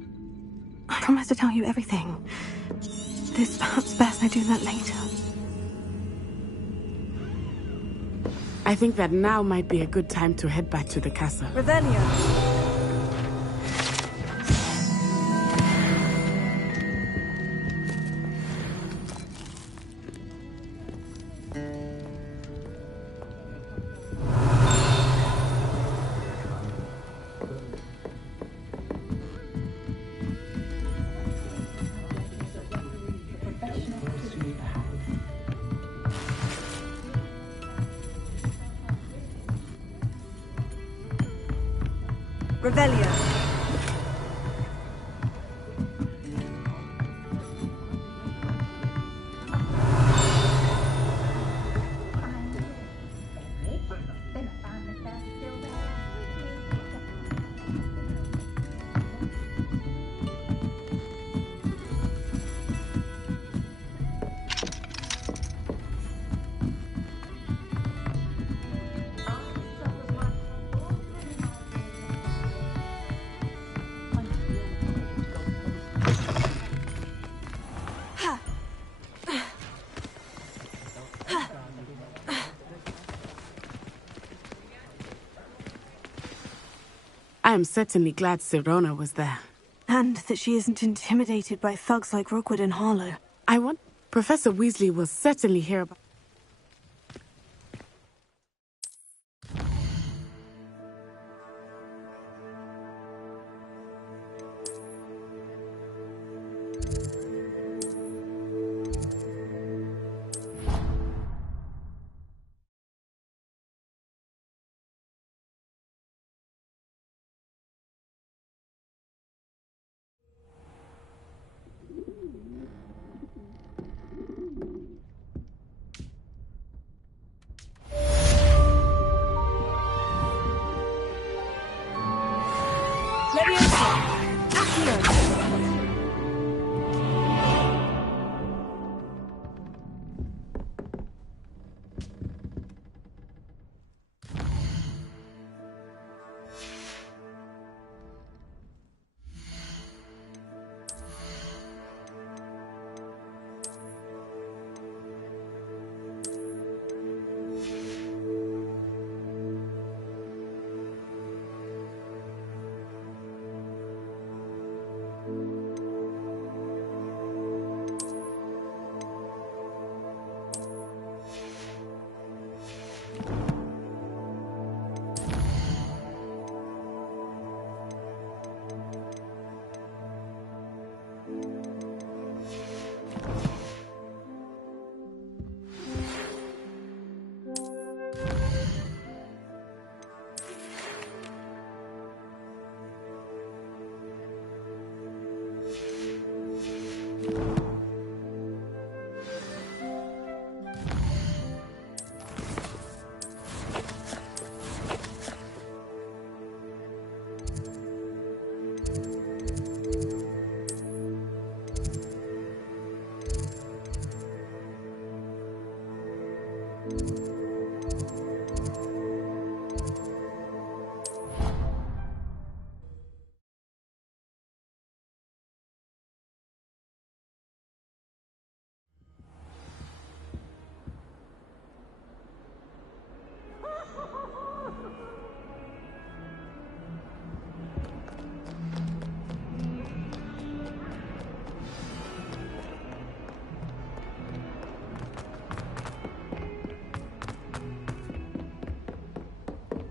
I promise to tell you everything. It is perhaps best I do that later. I think that now might be a good time to head back to the castle. Revelio. Revelio. I am certainly glad Sirona was there. And that she isn't intimidated by thugs like Rookwood and Harlow. I want... Professor Weasley will certainly hear about...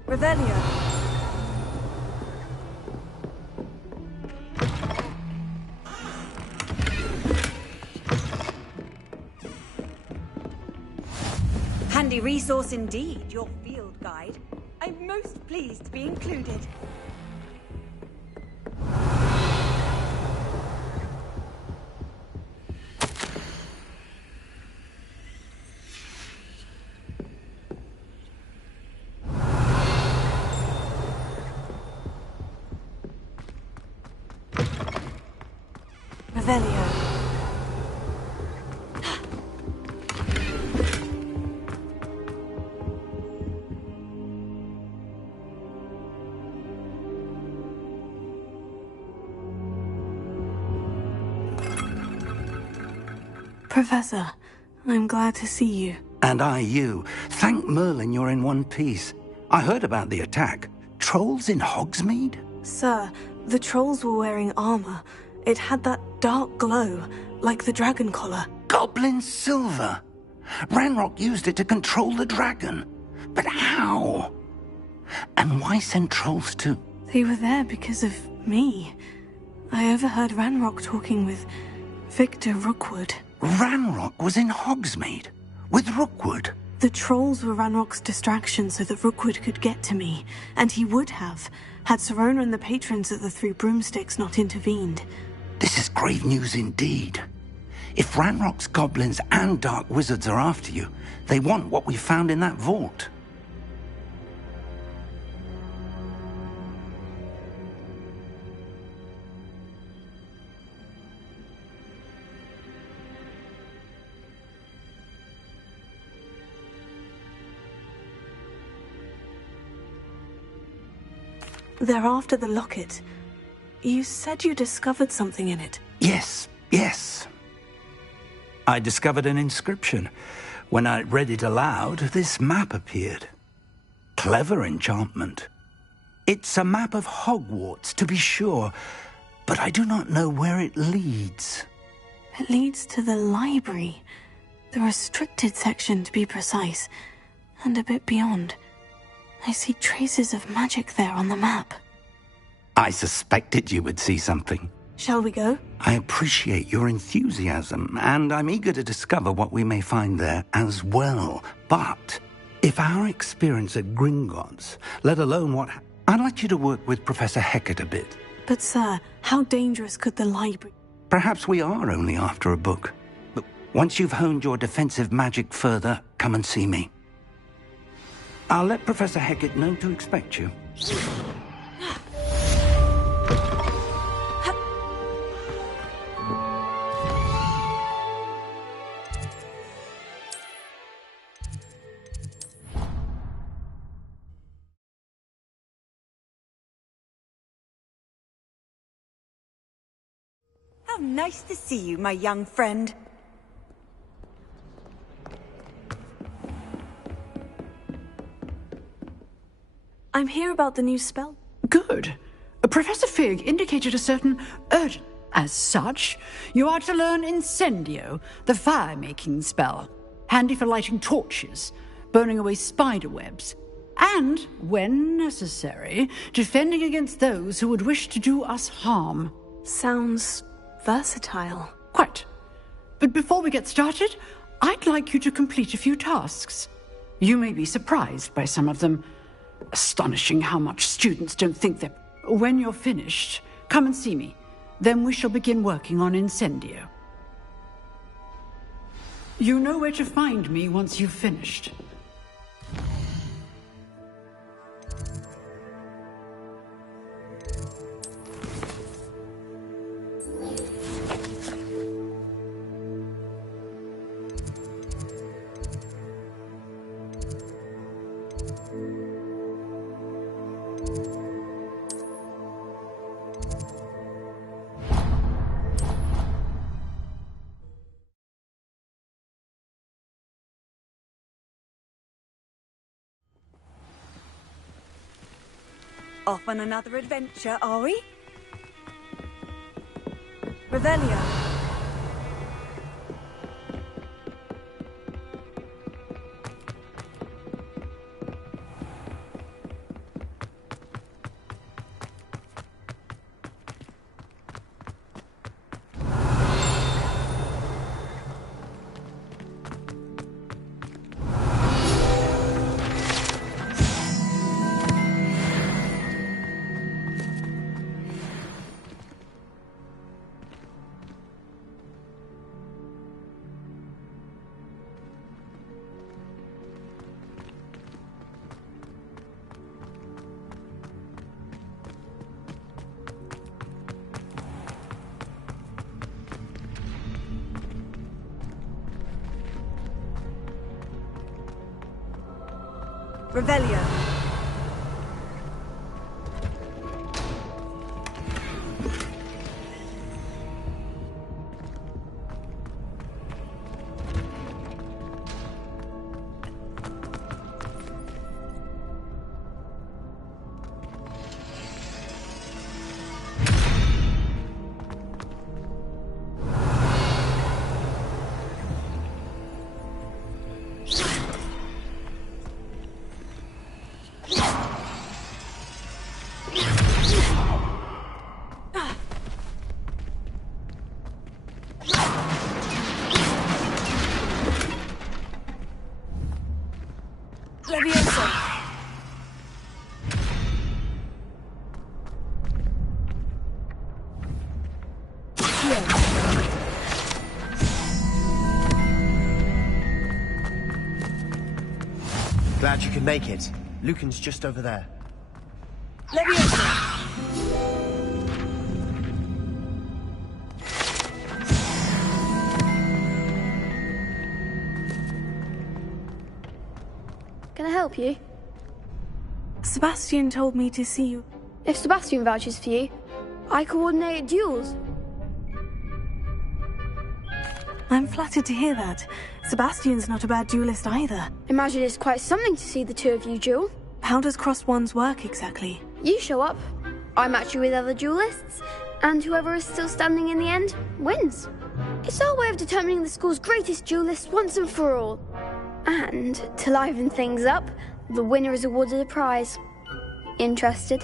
Revelio. Handy resource indeed, your field guide. I'm most pleased to be included. Revelio. Professor, I'm glad to see you. And I you. Thank Merlin you're in one piece. I heard about the attack. Trolls in Hogsmeade? Sir, the trolls were wearing armor. It had that dark glow, like the dragon collar. Goblin silver! Ranrock used it to control the dragon. But how? And why send trolls too? They were there because of me. I overheard Ranrock talking with Victor Rookwood. Ranrock was in Hogsmeade? With Rookwood? The trolls were Ranrock's distraction so that Rookwood could get to me. And he would have, had Sirona and the patrons of the Three Broomsticks not intervened. This is grave news indeed. If Ranrock's goblins and dark wizards are after you, they want what we found in that vault. They're after the locket. You said you discovered something in it. Yes. I discovered an inscription. When I read it aloud, this map appeared. Clever enchantment. It's a map of Hogwarts, to be sure, but I do not know where it leads. It leads to the library. The restricted section, to be precise. And a bit beyond. I see traces of magic there on the map. I suspected you would see something. Shall we go? I appreciate your enthusiasm, and I'm eager to discover what we may find there as well. But if our experience at Gringotts, let alone what... I'd like you to work with Professor Hecat a bit. But sir, how dangerous could the library... Perhaps we are only after a book. But once you've honed your defensive magic further, come and see me. I'll let Professor Hecat know to expect you. How nice to see you, my young friend. I'm here about the new spell. Good. Professor Fig indicated a certain urgency. As such, you are to learn Incendio, the fire-making spell. Handy for lighting torches, burning away spider webs, and, when necessary, defending against those who would wish to do us harm. Sounds versatile. Quite. But before we get started, I'd like you to complete a few tasks. You may be surprised by some of them. Astonishing how much students don't think that. When you're finished, come and see me. Then we shall begin working on Incendio. You know where to find me once you've finished. Off on another adventure, are we? Revelio. Revelio. Glad you can make it. Lucan's just over there. Can I help you? Sebastian told me to see you. If Sebastian vouches for you, I coordinate duels. I'm flattered to hear that. Sebastian's not a bad duelist either. Imagine it's quite something to see the two of you duel. How does cross wands work exactly? You show up, I match you with other duelists, and whoever is still standing in the end wins. It's our way of determining the school's greatest duelist once and for all. And to liven things up, the winner is awarded a prize. Interested?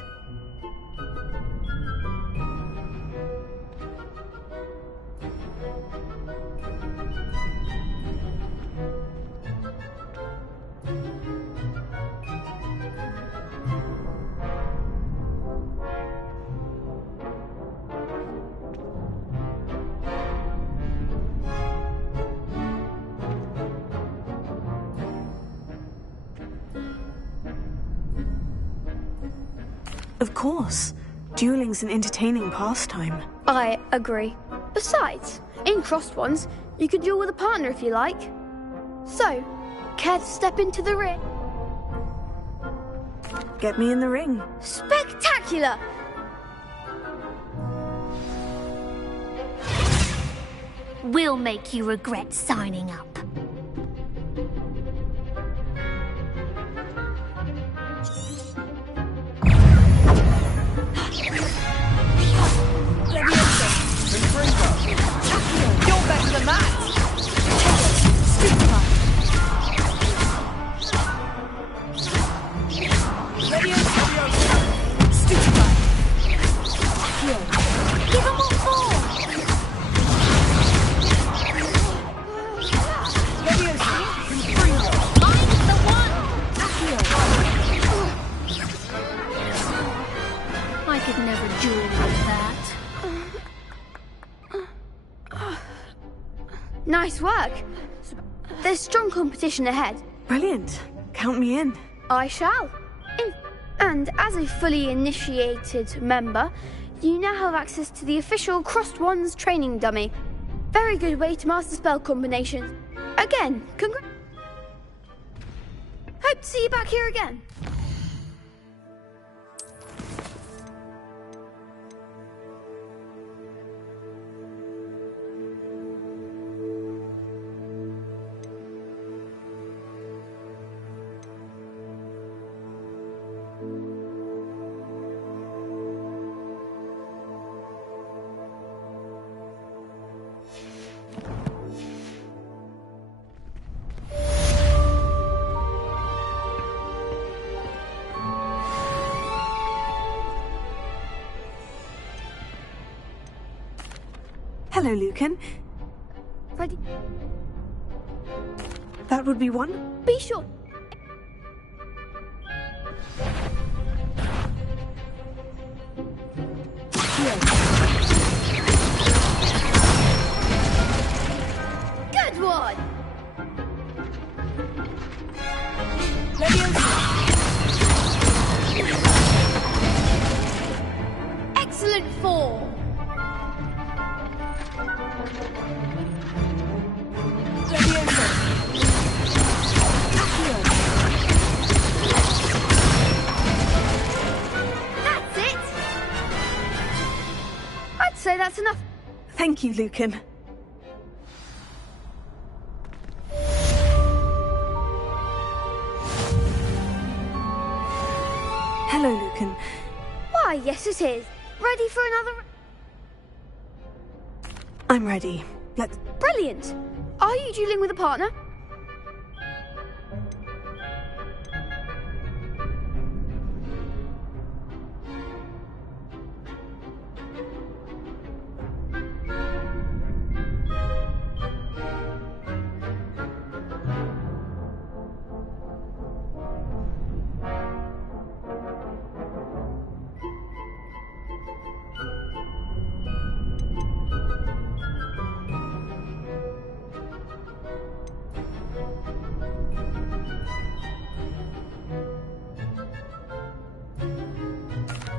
Of course. Dueling's an entertaining pastime. I agree. Besides, in crossed ones, you can duel with a partner if you like. So, care to step into the ring? Get me in the ring. Spectacular! We'll make you regret signing up. You're better than that! Give him all four! Mine's the one! I could never duel with that. Nice work. There's strong competition ahead. Brilliant. Count me in. I shall. And as a fully initiated member, you now have access to the official Crossed Wands training dummy. Very good way to master spell combinations. Again, hope to see you back here again. Hello, Lucan. Ready? That would be one? Be sure. Good one! Excellent form! That's it! I'd say that's enough. Thank you, Lucan. Hello, Lucan. Why, yes it is. Ready for another... I'm ready. Let's... Brilliant! Are you dueling with a partner?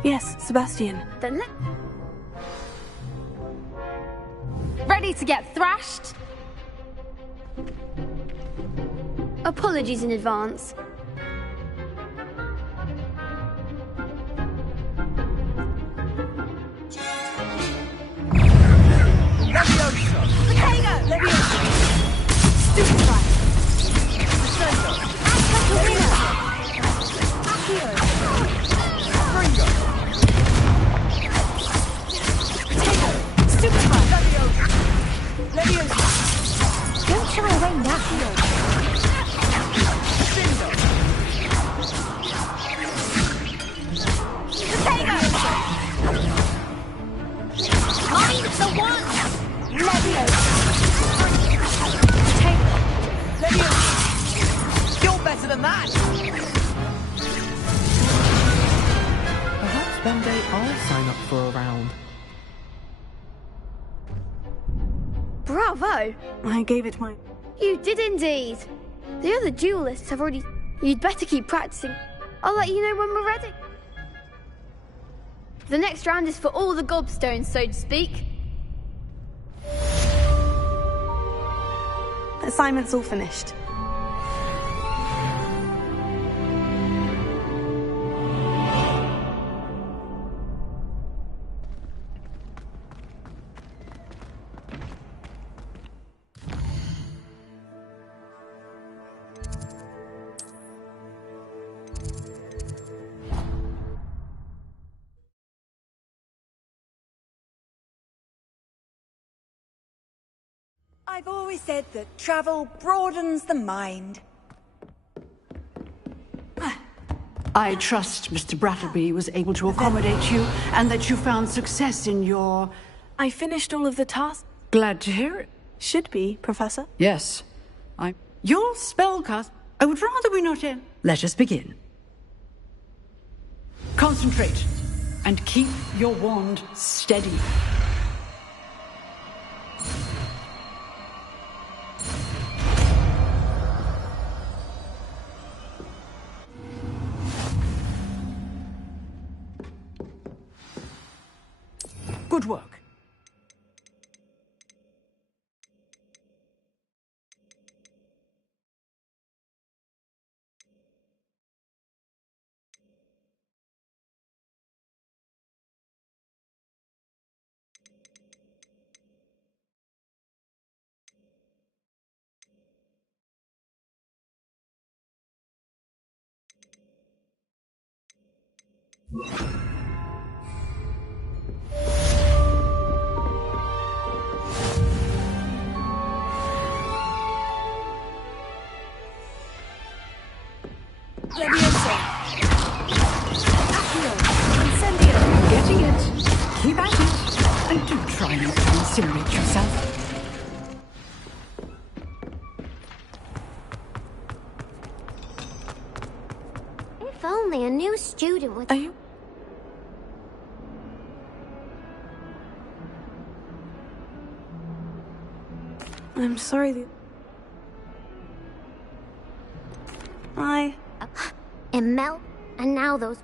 Yes, Sebastian. Then let... Ready to get thrashed? Apologies in advance. than that! Perhaps one day I'll sign up for a round. Bravo! I gave it my... You did indeed. The other duelists have already... You'd better keep practicing. I'll let you know when we're ready. The next round is for all the gobstones, so to speak. The assignment's all finished. I've always said that travel broadens the mind. I trust Mr. Brattleby was able to accommodate you and that you found success in your... I finished all of the tasks. Glad to hear it. Should be, Professor. Yes. Your spellcast... I would rather we not end. Let us begin. Concentrate and keep your wand steady. Good work. Leviosa. Accio. Incendio. Getting it. Keep at it. And do try not to incinerate yourself. If only a new student would... Are you... I'm sorry. And Mel, and now those...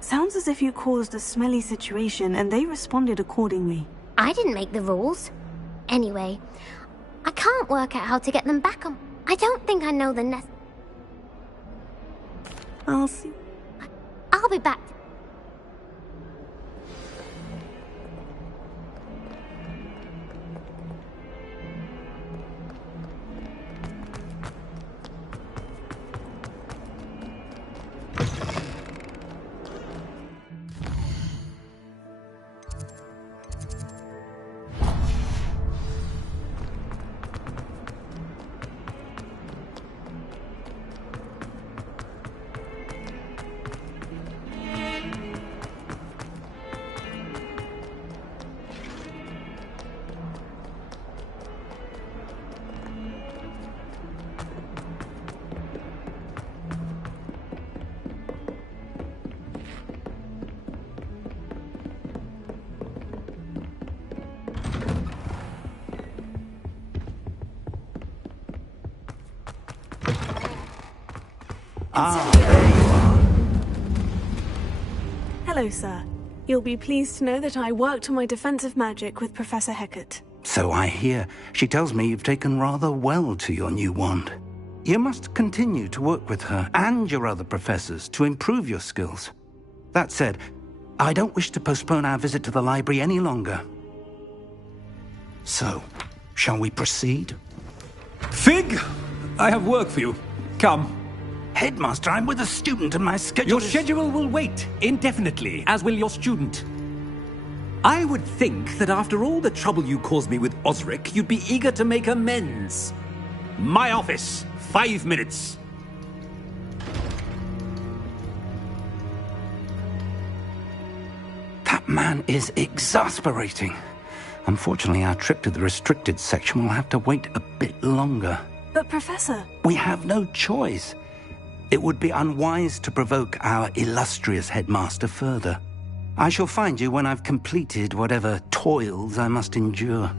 Sounds as if you caused a smelly situation and they responded accordingly. I didn't make the rules. Anyway, I can't work out how to get them back on... I don't think I know the nest... I'll see. I'll be back. Hello, sir. You'll be pleased to know that I worked on my defensive magic with Professor Hecat. So I hear. She tells me you've taken rather well to your new wand. You must continue to work with her and your other professors to improve your skills. That said, I don't wish to postpone our visit to the library any longer. So, shall we proceed? Fig! I have work for you. Come. Headmaster, I'm with a student and my schedule Your schedule will wait indefinitely, as will your student. I would think that after all the trouble you caused me with Osric, you'd be eager to make amends. My office, 5 minutes. That man is exasperating. Unfortunately, our trip to the restricted section will have to wait a bit longer. But Professor... We have no choice. It would be unwise to provoke our illustrious headmaster further. I shall find you when I've completed whatever toils I must endure.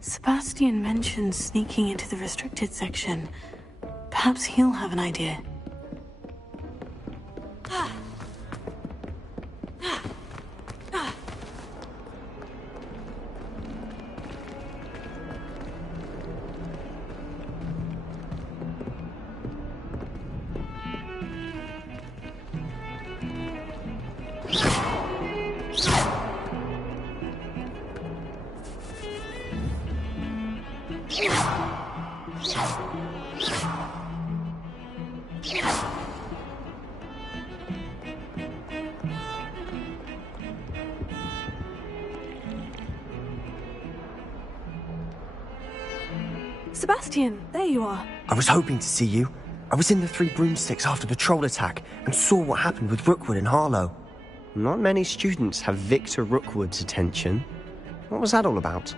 Sebastian mentioned sneaking into the restricted section. Perhaps he'll have an idea. Sebastian, there you are. I was hoping to see you. I was in the Three Broomsticks after the troll attack and saw what happened with Rookwood and Harlow. Not many students have Victor Rookwood's attention. What was that all about?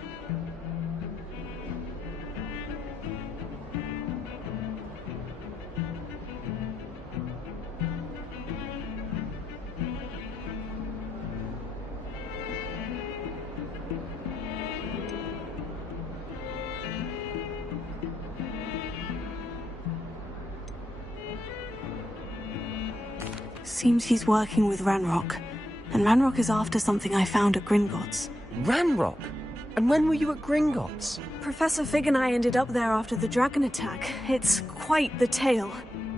Seems he's working with Ranrock. And Ranrock is after something I found at Gringotts. Ranrock? And when were you at Gringotts? Professor Fig and I ended up there after the dragon attack. It's quite the tale.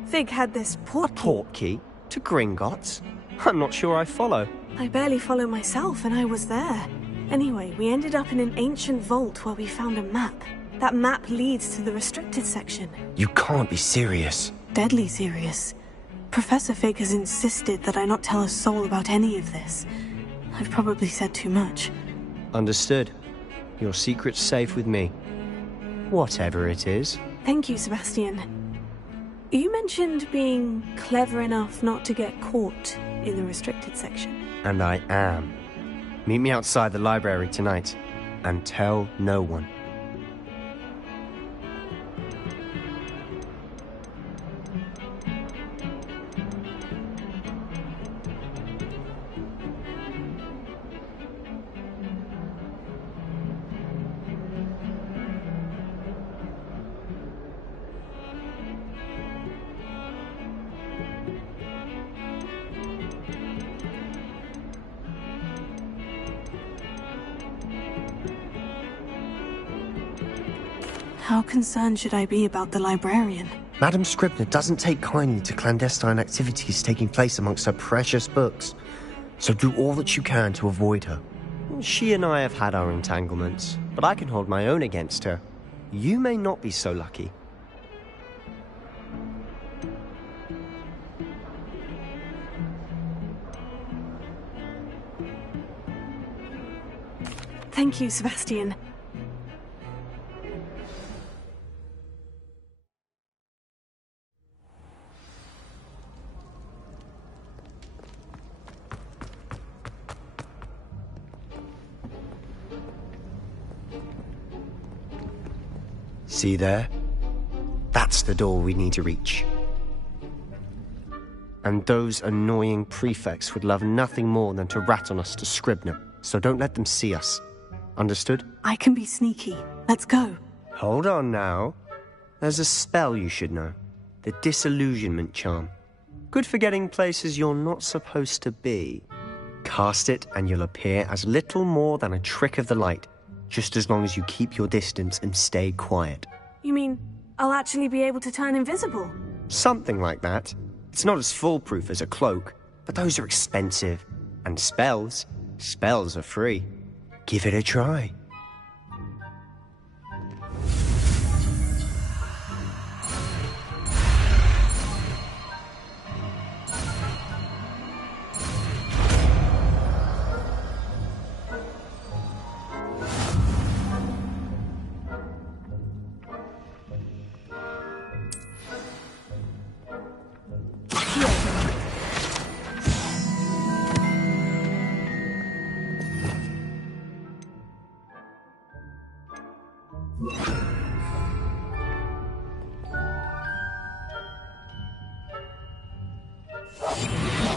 Fig had this portkey. A portkey? To Gringotts? I'm not sure I follow. I barely follow myself, and I was there. Anyway, we ended up in an ancient vault where we found a map. That map leads to the restricted section. You can't be serious. Deadly serious. Professor Fig has insisted that I not tell a soul about any of this. I've probably said too much. Understood. Your secret's safe with me. Whatever it is. Thank you, Sebastian. You mentioned being clever enough not to get caught in the restricted section. And I am. Meet me outside the library tonight. And tell no one. How concerned should I be about the librarian? Madam Scribner doesn't take kindly to clandestine activities taking place amongst her precious books. So do all that you can to avoid her. She and I have had our entanglements, but I can hold my own against her. You may not be so lucky. Thank you, Sebastian. See there? That's the door we need to reach. And those annoying prefects would love nothing more than to rat on us to Scribner, so don't let them see us. Understood? I can be sneaky. Let's go. Hold on now. There's a spell you should know. The Disillusionment Charm. Good for getting places you're not supposed to be. Cast it and you'll appear as little more than a trick of the light, just as long as you keep your distance and stay quiet. You mean I'll actually be able to turn invisible? Something like that. It's not as foolproof as a cloak, but those are expensive. And spells are free. Give it a try.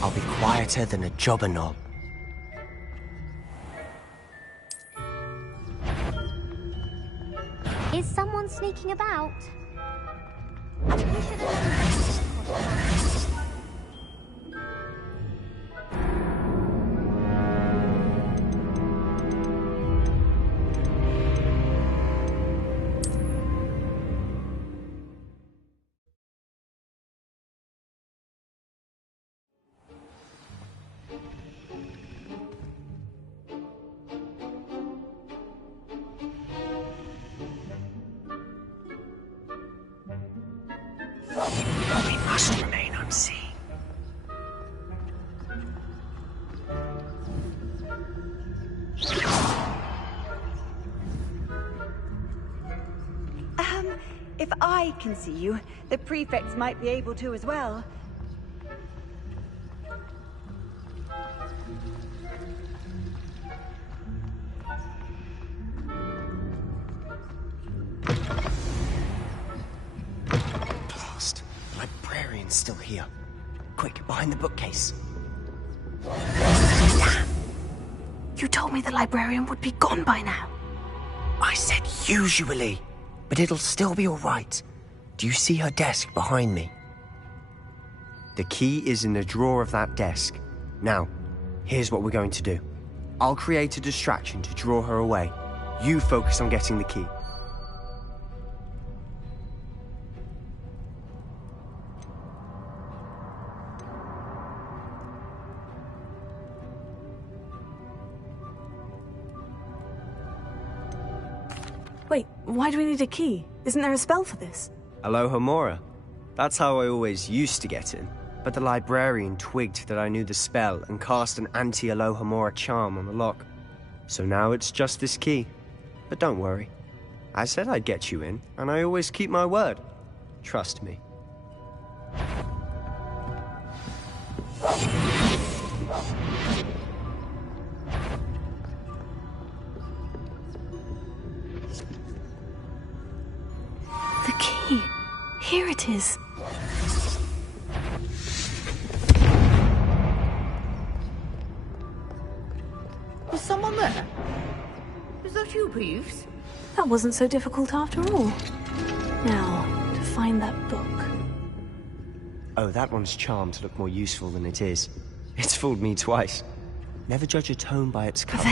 I'll be quieter than a jobber knob. Is someone sneaking about? We must remain unseen. If I can see you, the prefects might be able to as well. Blast. The librarian's still here. Quick, behind the bookcase. You told me the librarian would be gone by now. I said usually, but it'll still be all right. Do you see her desk behind me? The key is in the drawer of that desk. Now, here's what we're going to do. I'll create a distraction to draw her away. You focus on getting the key. Wait, why do we need a key? Isn't there a spell for this? Alohomora. That's how I always used to get in. But the librarian twigged that I knew the spell and cast an anti-Alohomora charm on the lock. So now it's just this key. But don't worry. I said I'd get you in, and I always keep my word. Trust me. The key. Here it is. Was someone there? Is that you, Peeves? That wasn't so difficult after all. Now, to find that book. Oh, that one's charmed to look more useful than it is. It's fooled me twice. Never judge a tome by its cover.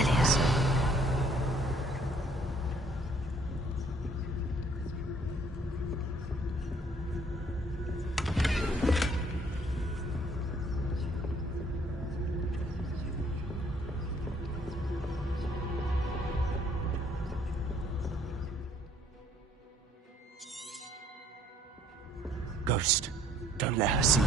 Ghost, don't let her see you.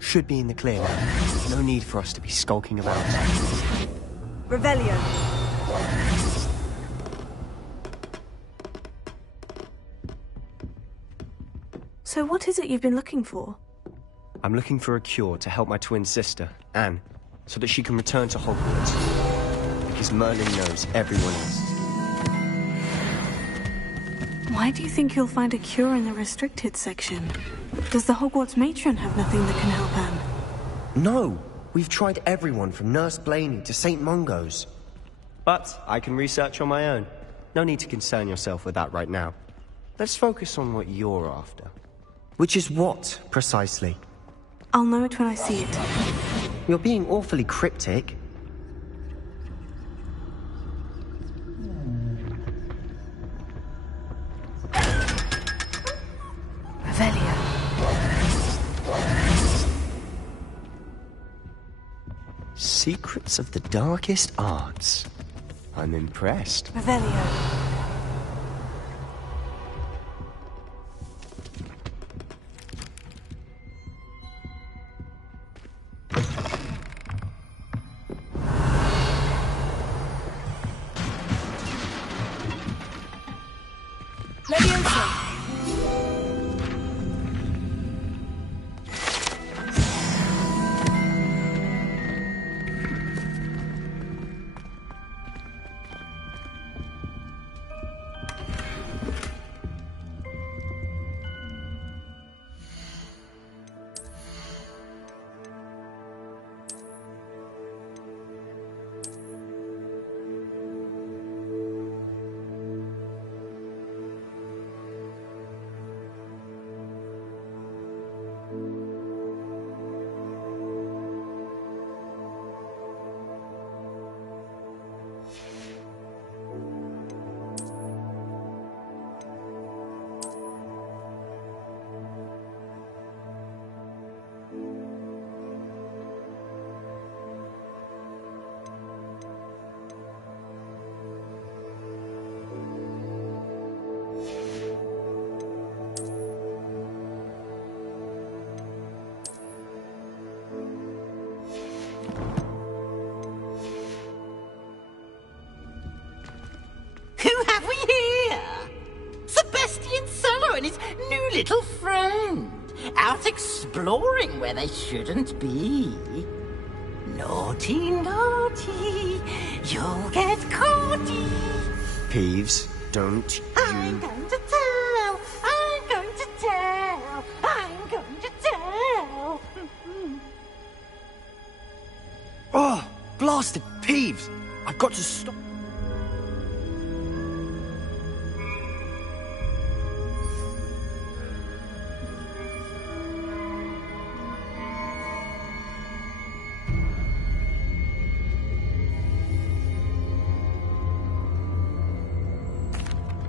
Should be in the clear now. No need for us to be skulking about. Revelio. So what is it you've been looking for? I'm looking for a cure to help my twin sister, Anne, so that she can return to Hogwarts. Because Merlin knows everyone else. Why do you think you'll find a cure in the restricted section? Does the Hogwarts matron have nothing that can help Anne? No! We've tried everyone from Nurse Blaney to St. Mungo's. But I can research on my own. No need to concern yourself with that right now. Let's focus on what you're after. Which is what, precisely? I'll know it when I see it. You're being awfully cryptic. Revelio. Secrets of the darkest arts. I'm impressed. Revelio. Leviosa! Who have we here? Sebastian Solo and his new little friend. Out exploring where they shouldn't be. Naughty, naughty. You'll get caughty. Peeves, don't I'm going to tell. I'm going to tell. I'm going to tell. Oh, blasted Peeves! I've got to stop.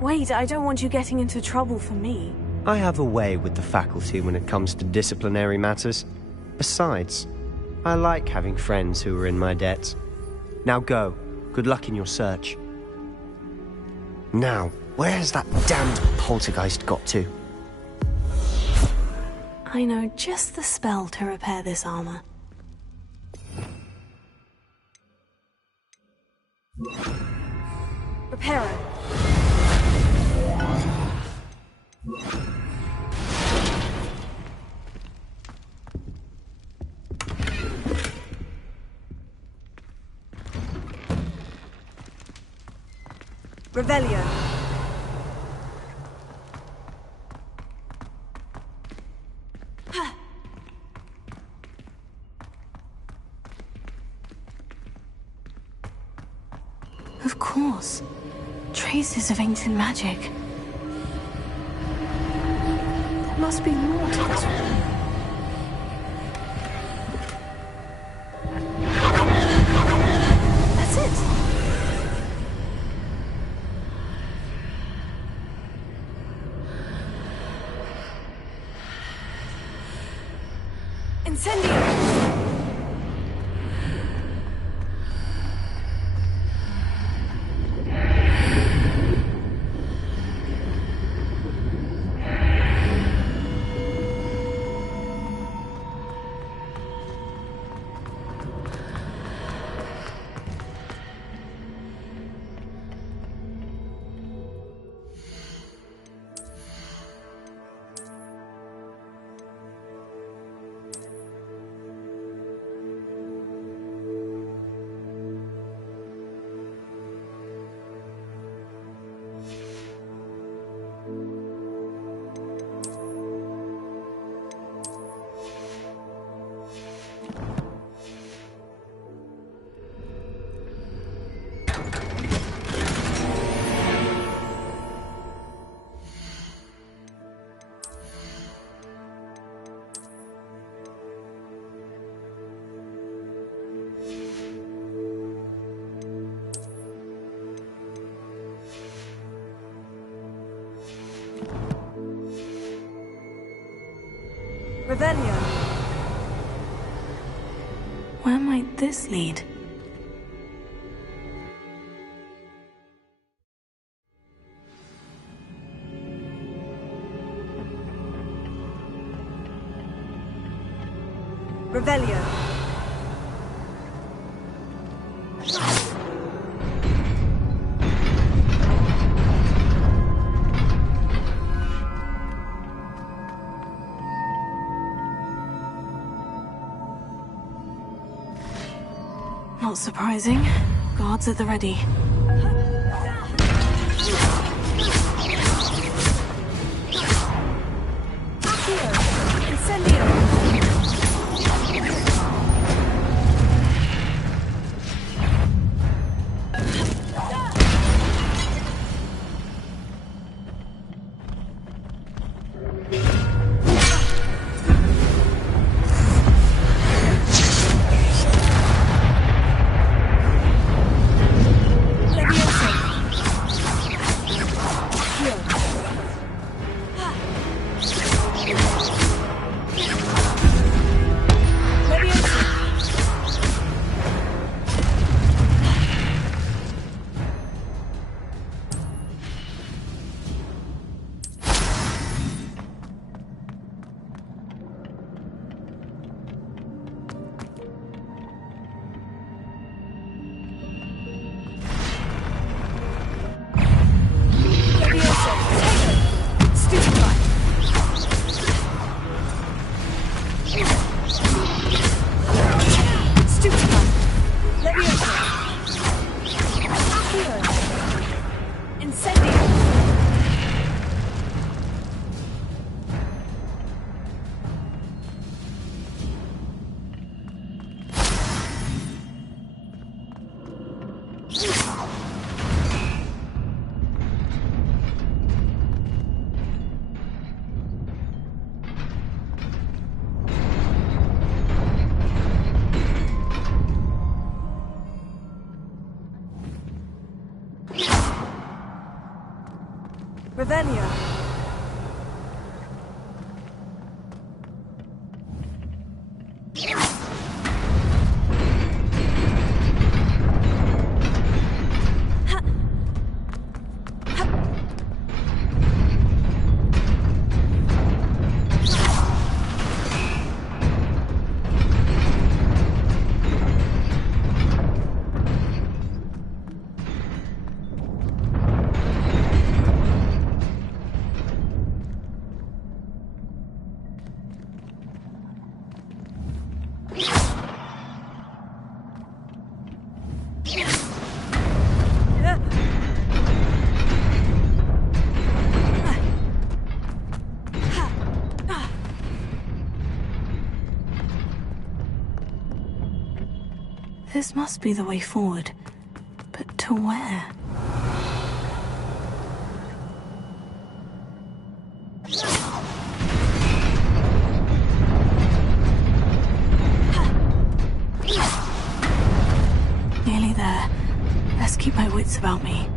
Wait, I don't want you getting into trouble for me. I have a way with the faculty when it comes to disciplinary matters. Besides, I like having friends who are in my debt. Now go. Good luck in your search. Now, where's that damned poltergeist got to? I know just the spell to repair this armor. Reparo. Revelio. Of course. Traces of ancient magic. There must be more to this room. That's it. Incendio! Revelio. Where might this lead? Revelio. Not surprising. Guards at the ready. Revelio. This must be the way forward. But to where? Nearly there. Let's keep my wits about me.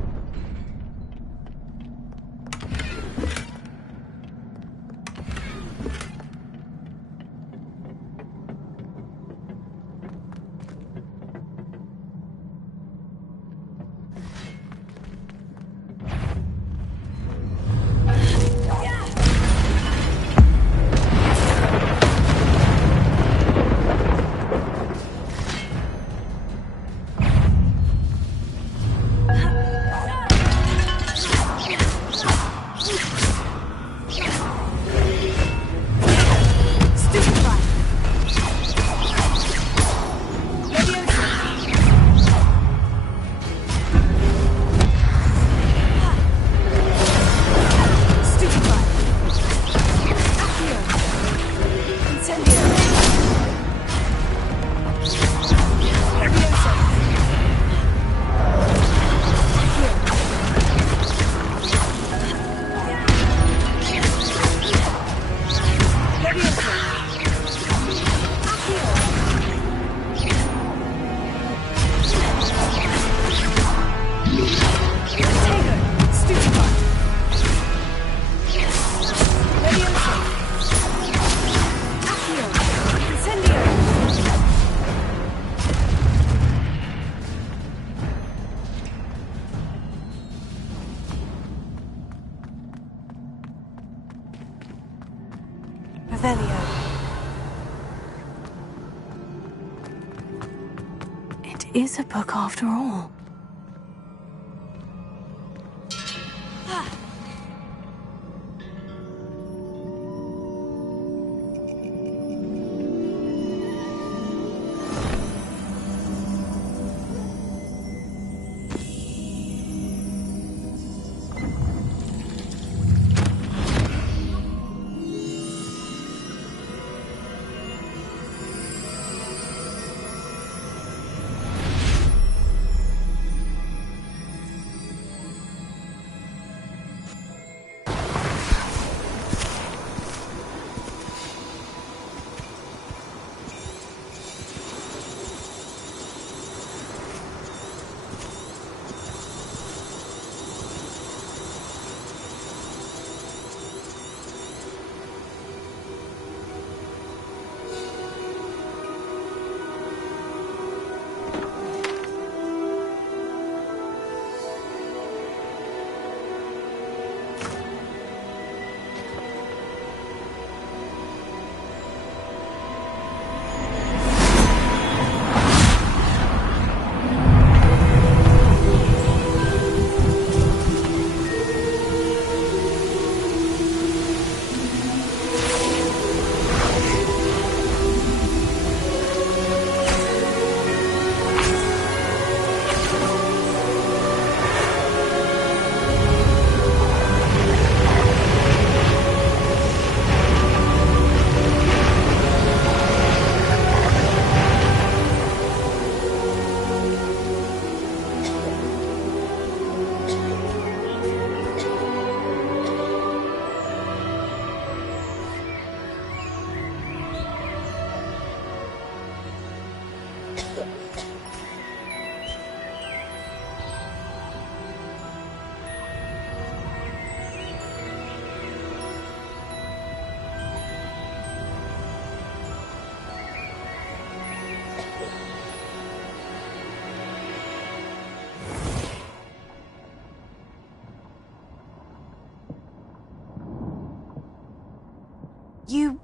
It is a book after all.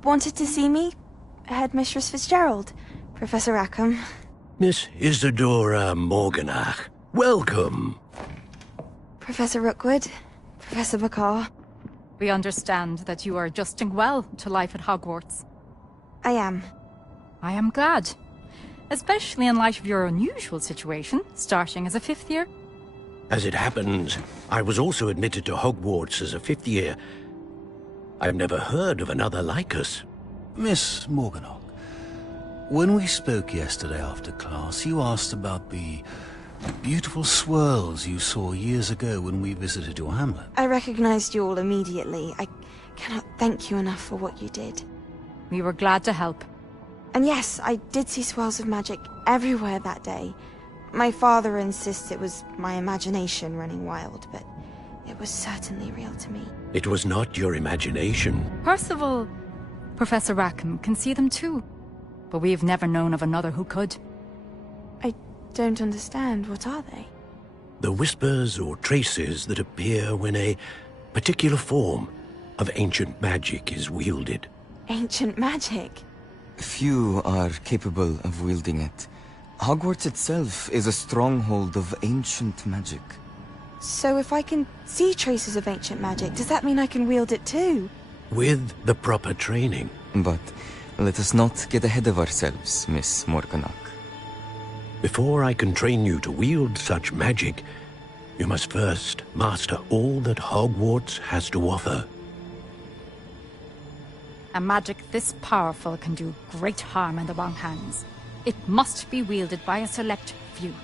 wanted to see me? Headmistress Fitzgerald, Professor Rackham. Miss Isadora Morganach, welcome. Professor Rookwood, Professor Bakar. We understand that you are adjusting well to life at Hogwarts. I am. I am glad. Especially in light of your unusual situation, starting as a 5th year. As it happens, I was also admitted to Hogwarts as a 5th year. I've never heard of another like us. Miss Morganach, when we spoke yesterday after class, you asked about the beautiful swirls you saw years ago when we visited your hamlet. I recognized you all immediately. I cannot thank you enough for what you did. We were glad to help. And yes, I did see swirls of magic everywhere that day. My father insists it was my imagination running wild, but it was certainly real to me. It was not your imagination. Percival, Professor Rackham can see them too. But we've never known of another who could. I don't understand. What are they? The whispers or traces that appear when a particular form of ancient magic is wielded. Ancient magic? Few are capable of wielding it. Hogwarts itself is a stronghold of ancient magic. So if I can see traces of ancient magic, does that mean I can wield it too? With the proper training. But let us not get ahead of ourselves, Miss Morganach. Before I can train you to wield such magic, you must first master all that Hogwarts has to offer. A magic this powerful can do great harm in the wrong hands. It must be wielded by a select few.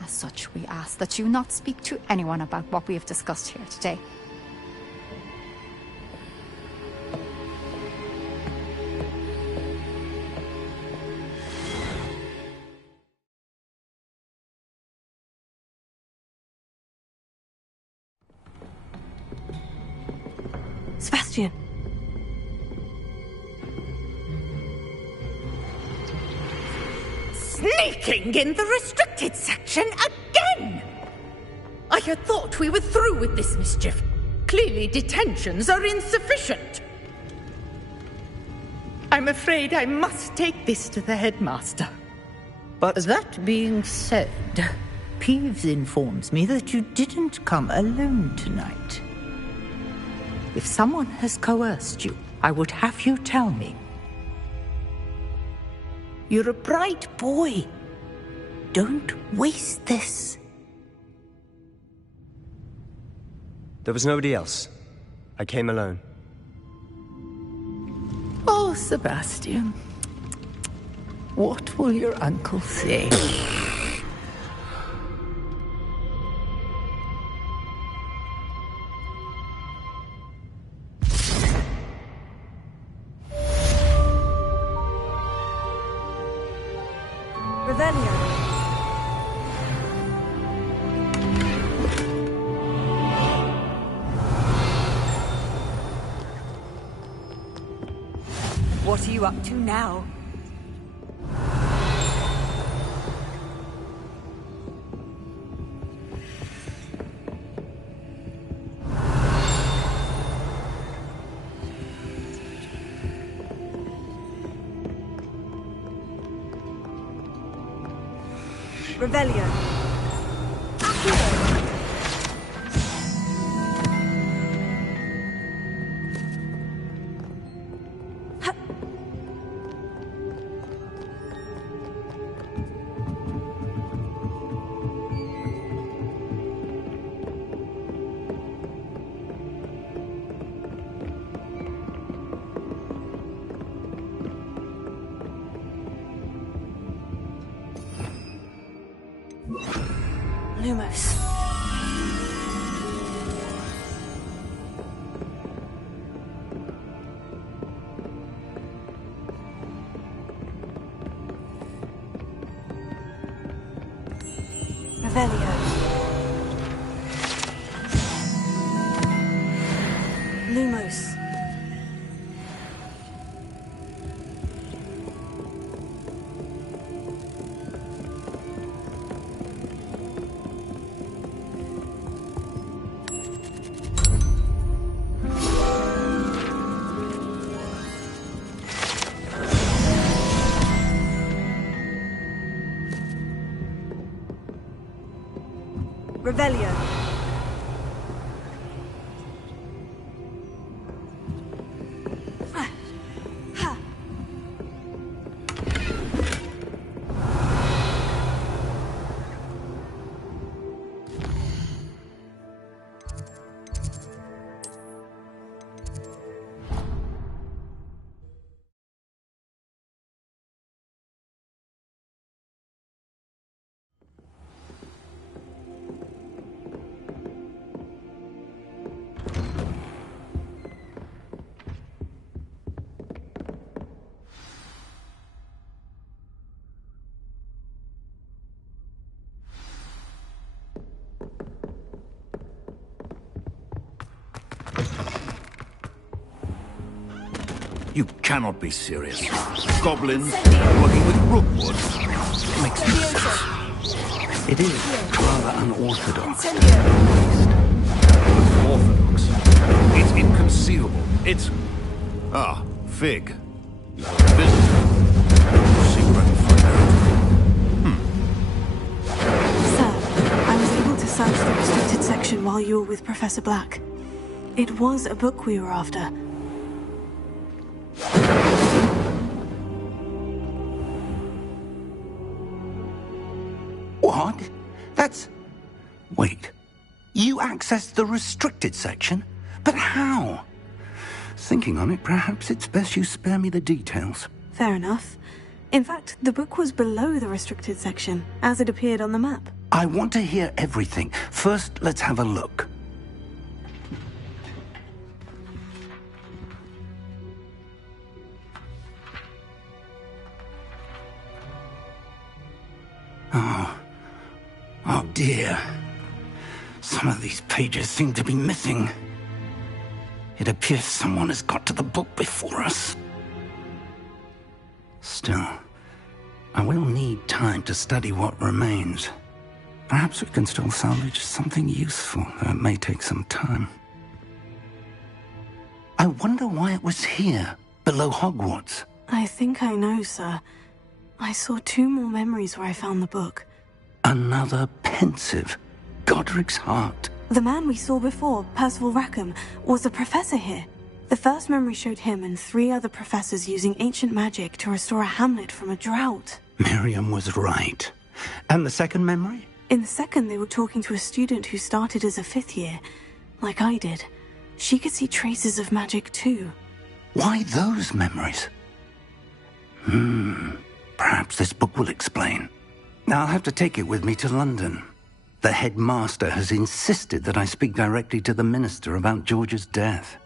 As such, we ask that you not speak to anyone about what we have discussed here today. Sebastian! Sneaking in the restricted section again! I had thought we were through with this mischief. Clearly detentions are insufficient. I'm afraid I must take this to the headmaster. But that being said, Peeves informs me that you didn't come alone tonight. If someone has coerced you, I would have you tell me. You're a bright boy. Don't waste this. There was nobody else. I came alone. Oh, Sebastian. What will your uncle say? What are you up to now? Revelio. Lumos. Revelio. Lumos. Revelio. You cannot be serious. Goblins working with Rookwood. Makes no sense. It is rather unorthodox. Orthodox. It's inconceivable. It's... Ah, Fig. You're a visitor. See what I can find out. Sir, I was able to search the restricted section while you were with Professor Black. It was a book we were after. What? That's... Wait. You accessed the restricted section? But how? Thinking on it, perhaps it's best you spare me the details. Fair enough. In fact, the book was below the restricted section, as it appeared on the map. I want to hear everything. First, let's have a look. Oh dear. Some of these pages seem to be missing. It appears someone has got to the book before us. Still, I will need time to study what remains. Perhaps we can still salvage something useful, though it may take some time. I wonder why it was here, below Hogwarts. I think I know, sir. I saw 2 more memories where I found the book. Another pensive. Godric's heart. The man we saw before, Percival Rackham, was a professor here. The first memory showed him and 3 other professors using ancient magic to restore a hamlet from a drought. Miriam was right. And the second memory? In the second, they were talking to a student who started as a 5th year, like I did. She could see traces of magic too. Why those memories? Perhaps this book will explain. I'll have to take it with me to London. The headmaster has insisted that I speak directly to the minister about George's death.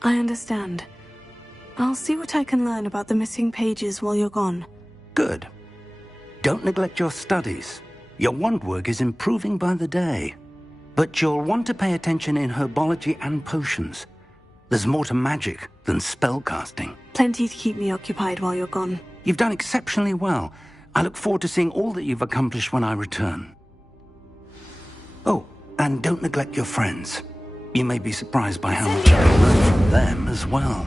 I understand. I'll see what I can learn about the missing pages while you're gone. Good. Don't neglect your studies. Your wand work is improving by the day. But you'll want to pay attention in herbology and potions. There's more to magic than spellcasting. Plenty to keep me occupied while you're gone. You've done exceptionally well. I look forward to seeing all that you've accomplished when I return. Oh, and don't neglect your friends. You may be surprised by how much I've learned from them as well.